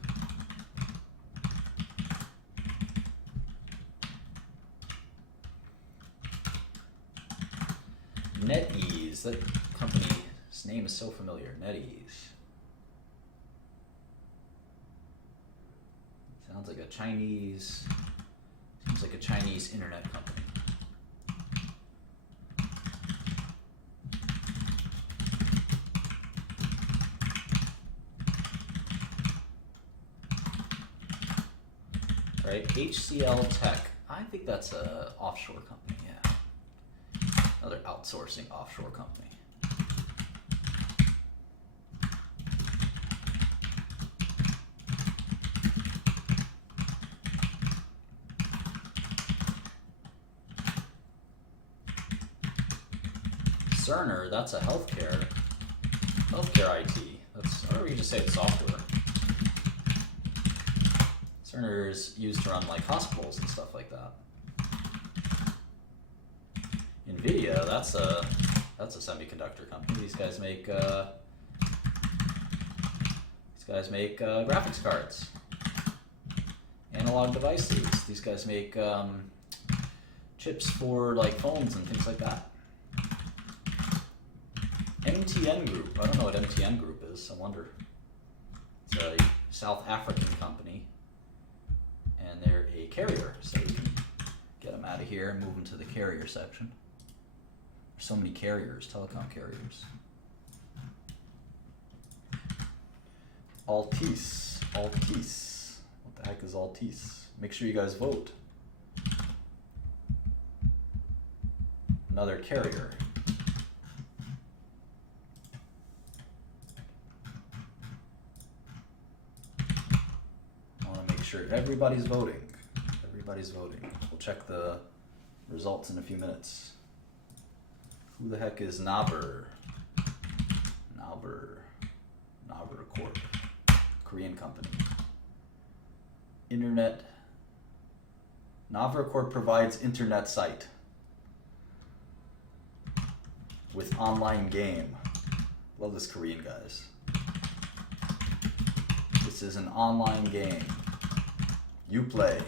NetEase, that company's name is so familiar. NetEase. Sounds like a Chinese, seems like a Chinese internet company. Right, HCL Tech. I think that's a offshore company, yeah. Another outsourcing offshore company. Cerner, that's a healthcare IT. That's, or you just say it's software. Cerner is used to run like hospitals and stuff like that. Nvidia, that's a semiconductor company. These guys make graphics cards, analog devices. These guys make chips for like phones and things like that. MTN Group. I don't know what MTN Group is. I wonder. It's a South African company. And they're a carrier, so we can get them out of here and move them to the carrier section. There's so many carriers, telecom carriers. Altice. What the heck is Altice? Make sure you guys vote. Another carrier. Sure, everybody's voting. We'll check the results in a few minutes. Who the heck is Naver Corp, Korean company. Naver Corp provides internet site with online game, Love this Korean, guys. This is an online game. You play.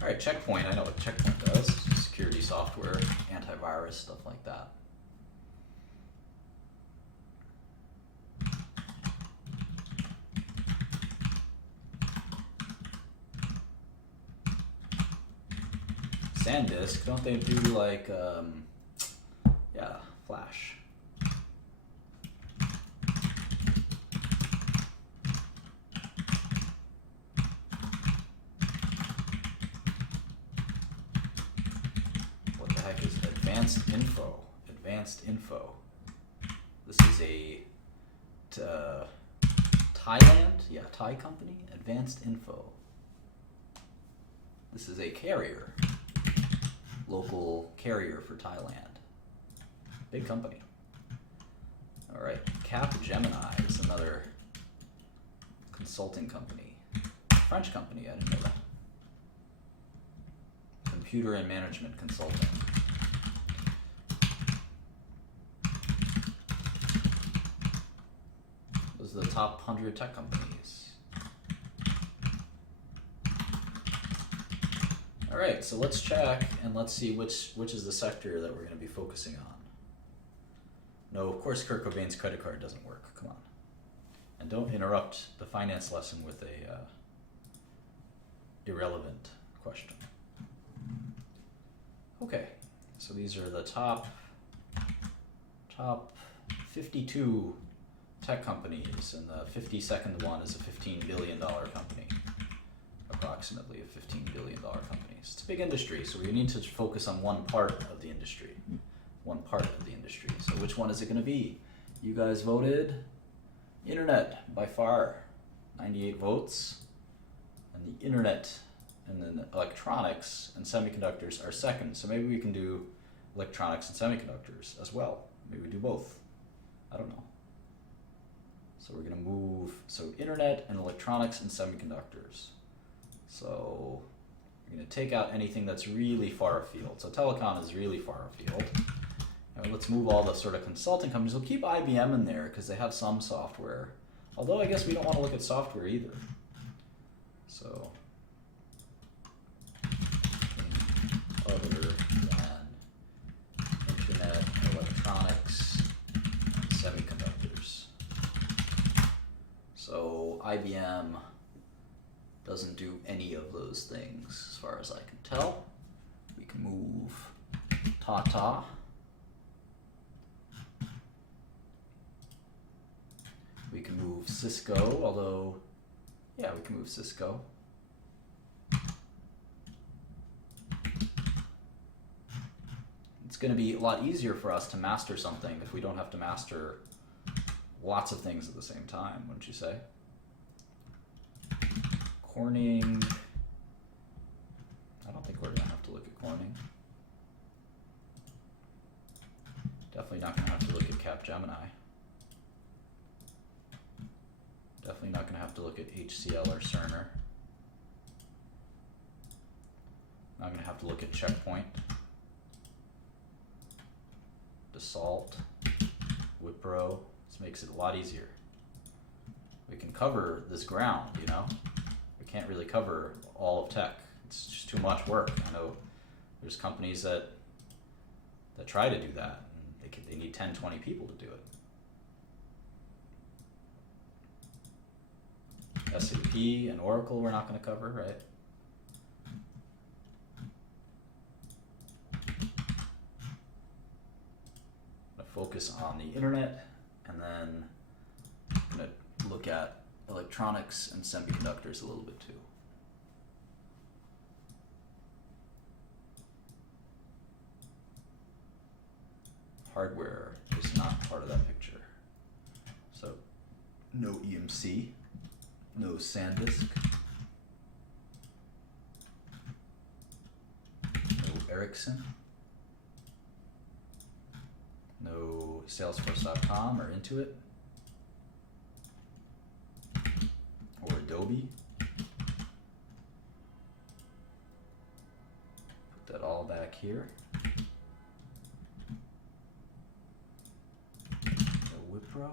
All right, Checkpoint. I know what Checkpoint does. Security software, antivirus, stuff like that. SanDisk, don't they do like, yeah, Flash? What the heck is Advanced Info? Advanced Info. This is a Thailand, yeah, Thai company. Advanced Info. This is a carrier. Local carrier for Thailand. Big company. All right, Capgemini is another consulting company. French company, I didn't know that. Computer and management consulting. Those are the top 100 tech companies. All right, so let's check and let's see which is the sector that we're going to be focusing on. No, of course Kurt Cobain's credit card doesn't work. Come on. And don't interrupt the finance lesson with a irrelevant question. Okay, so these are the top 52 tech companies, and the 52nd one is a $15 billion company. Approximately a $15 billion company. It's a big industry, so we need to focus on one part of the industry. One part of the industry. So which one is it going to be? You guys voted internet by far, 98 votes. And the internet and then electronics and semiconductors are second. So maybe we can do electronics and semiconductors as well. Maybe we do both. I don't know. So we're going to move, so internet and electronics and semiconductors. So we're going to take out anything that's really far afield. So telecom is really far afield. Now let's move all the sort of consulting companies. We'll keep IBM in there because they have some software. Although I guess we don't want to look at software either. So other than internet, electronics, and semiconductors. So IBM doesn't do any of those things as far as I can tell. We can move Tata. We can move Cisco, although, yeah, we can move Cisco. It's going to be a lot easier for us to master something if we don't have to master lots of things at the same time, wouldn't you say? Corning. I don't think we're going to have to look at Corning. Definitely not going to have to look at Capgemini. Definitely not going to have to look at HCL or Cerner. Not going to have to look at Checkpoint, Dassault, Wipro. This makes it a lot easier. We can cover this ground, you know? We can't really cover all of tech. It's just too much work. I know there's companies that try to do that, and they need 10, 20 people to do it. SAP and Oracle we're not going to cover, right? I'm going to focus on the internet, and then I'm going to look at electronics and semiconductors a little bit too. Hardware is not part of that picture. So no EMC. No SanDisk, no Ericsson, no Salesforce.com or Intuit, or Adobe. Put that all back here. Pro.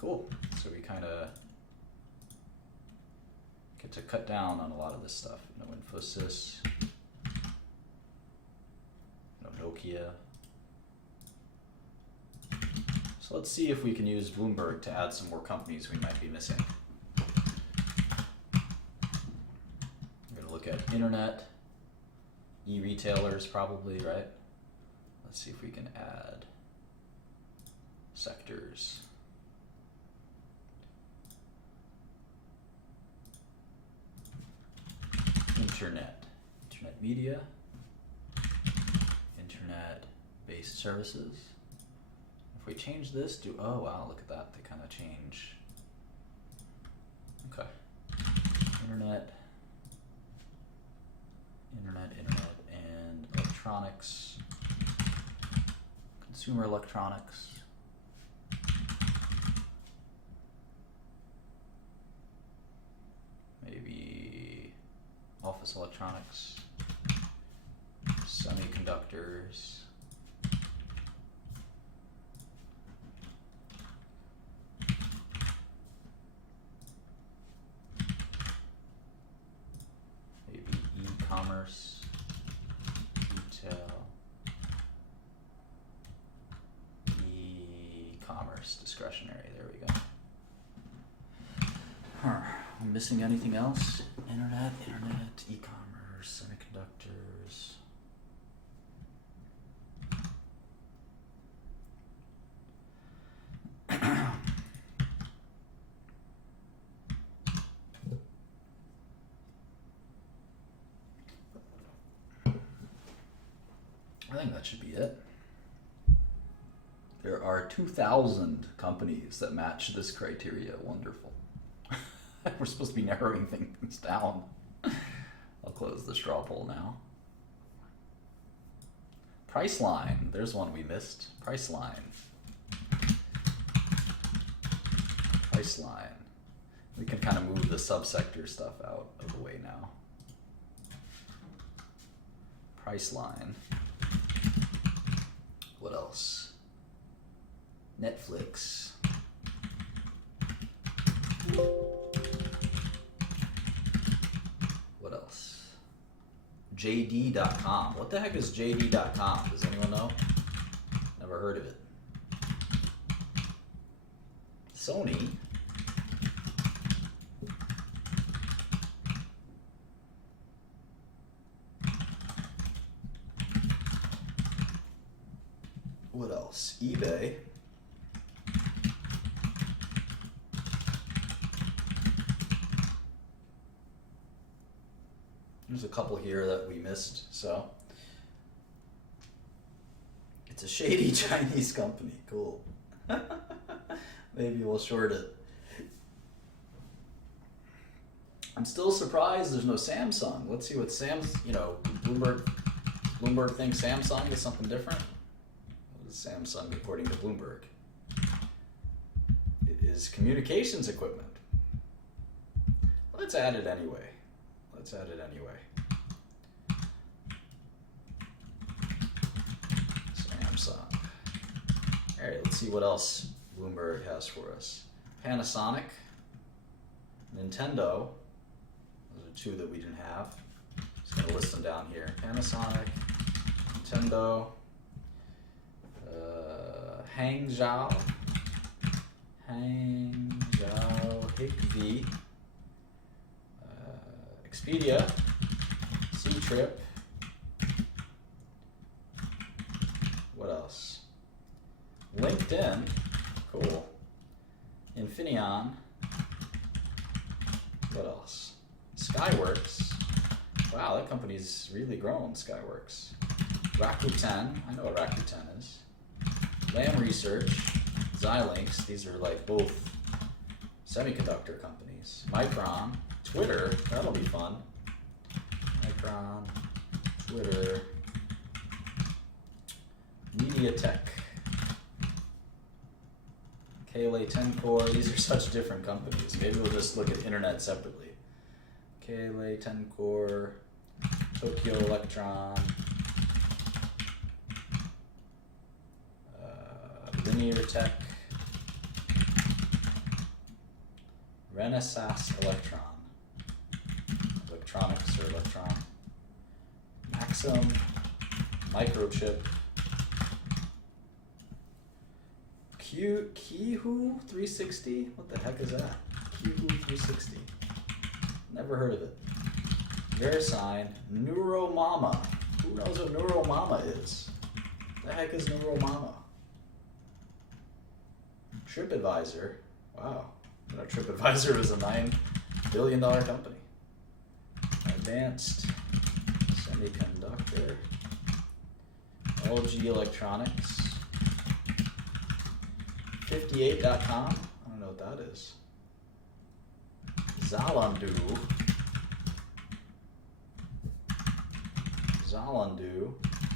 Cool. So we kind of get to cut down on a lot of this stuff. No Infosys, no Nokia. So let's see if we can use Bloomberg to add some more companies we might be missing. We're going to look at internet, e-retailers probably, right? Let's see if we can add sectors. Internet media, internet-based services. If we change this to, oh wow, look at that, they kind of change. Okay. Internet, and electronics, consumer electronics. Maybe office electronics, semiconductors, maybe e-commerce, retail, e-commerce, discretionary, there we go. I'm missing anything else? Internet, e-commerce, semiconductors. I think that should be it. There are 2,000 companies that match this criteria. Wonderful. We're supposed to be narrowing things down. I'll close the straw poll now. Priceline. There's one we missed. Priceline. We can kind of move the subsector stuff out of the way now. Priceline. What else? Netflix. What else? JD.com. What the heck is JD.com? Does anyone know? Never heard of it. Sony. What else? eBay. There's a couple here that we missed, so. It's a shady Chinese company. Cool. Maybe we'll short it. I'm still surprised there's no Samsung. Let's see what Bloomberg thinks Samsung is something different. What is Samsung according to Bloomberg? It is communications equipment. Let's add it anyway. Samsung. All right, let's see what else Bloomberg has for us. Panasonic, Nintendo. Those are two that we didn't have. Just gonna list them down here. Panasonic, Nintendo, Hangzhou, Hikvi, Expedia, C-Trip. What else? LinkedIn, cool. Infineon. What else? Skyworks. Wow, that company's really grown, Skyworks. Rakuten, I know what Rakuten is. Lam Research, Xilinx, these are like both semiconductor companies. Micron, Twitter, that'll be fun. Micron, Twitter, MediaTek, KLA Tencor, these are such different companies. Maybe we'll just look at internet separately. KLA Tencor, Tokyo Electron, Linear Tech, Renaissance Electronics or Electron, Maxim, Microchip, Kihu 360? What the heck is that? Kihu 360. Never heard of it. VeriSign, Neuromama. Who knows what Neuromama is? What the heck is Neuromama? TripAdvisor. Wow. You know, TripAdvisor is a $9 billion company. Advanced Semiconductor. LG Electronics. 58.com. I don't know what that is. Zalando,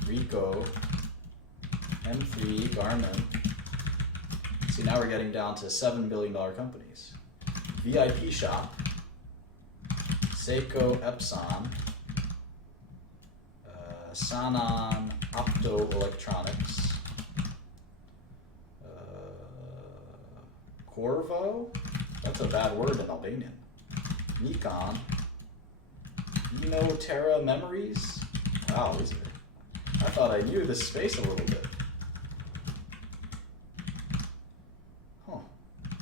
Ricoh, M3, Garmin. See, now we're getting down to $7 billion companies. VIP Shop, Seiko Epson, Sanan Optoelectronics, Corvo, that's a bad word in Albanian. Nikon, Terra Memories. Wow, I thought I knew this space a little bit. Huh.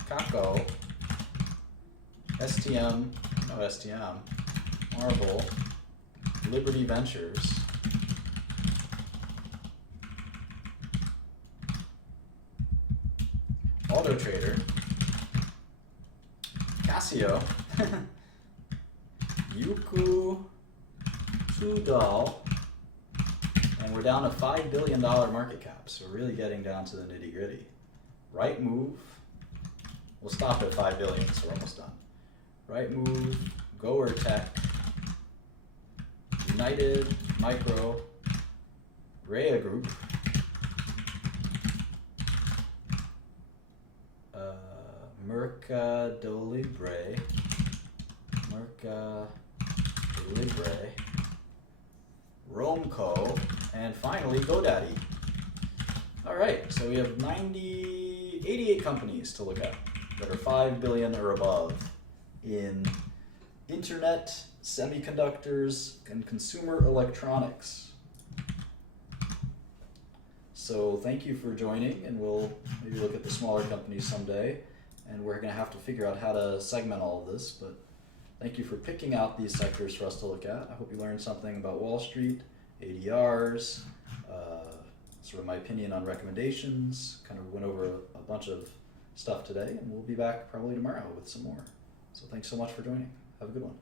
Kako, STM, no STM, Marvel, Liberty Ventures, Auto Trader, Casio, Yuku, Sudal, and we're down to $5 billion market cap, so we're really getting down to the nitty gritty. Rightmove, we'll stop at 5 billion, so we're almost done. Rightmove, Goer Tech, United Micro, Rhea Group, Mercado Libre, Romco, and finally GoDaddy. All right, so we have 88 companies to look at that are 5 billion or above in internet, semiconductors, and consumer electronics. So thank you for joining, and we'll maybe look at the smaller companies someday, and we're going to have to figure out how to segment all of this, but thank you for picking out these sectors for us to look at. I hope you learned something about Wall Street, ADRs, sort of my opinion on recommendations, kind of went over a bunch of stuff today, and we'll be back probably tomorrow with some more. So thanks so much for joining. Have a good one.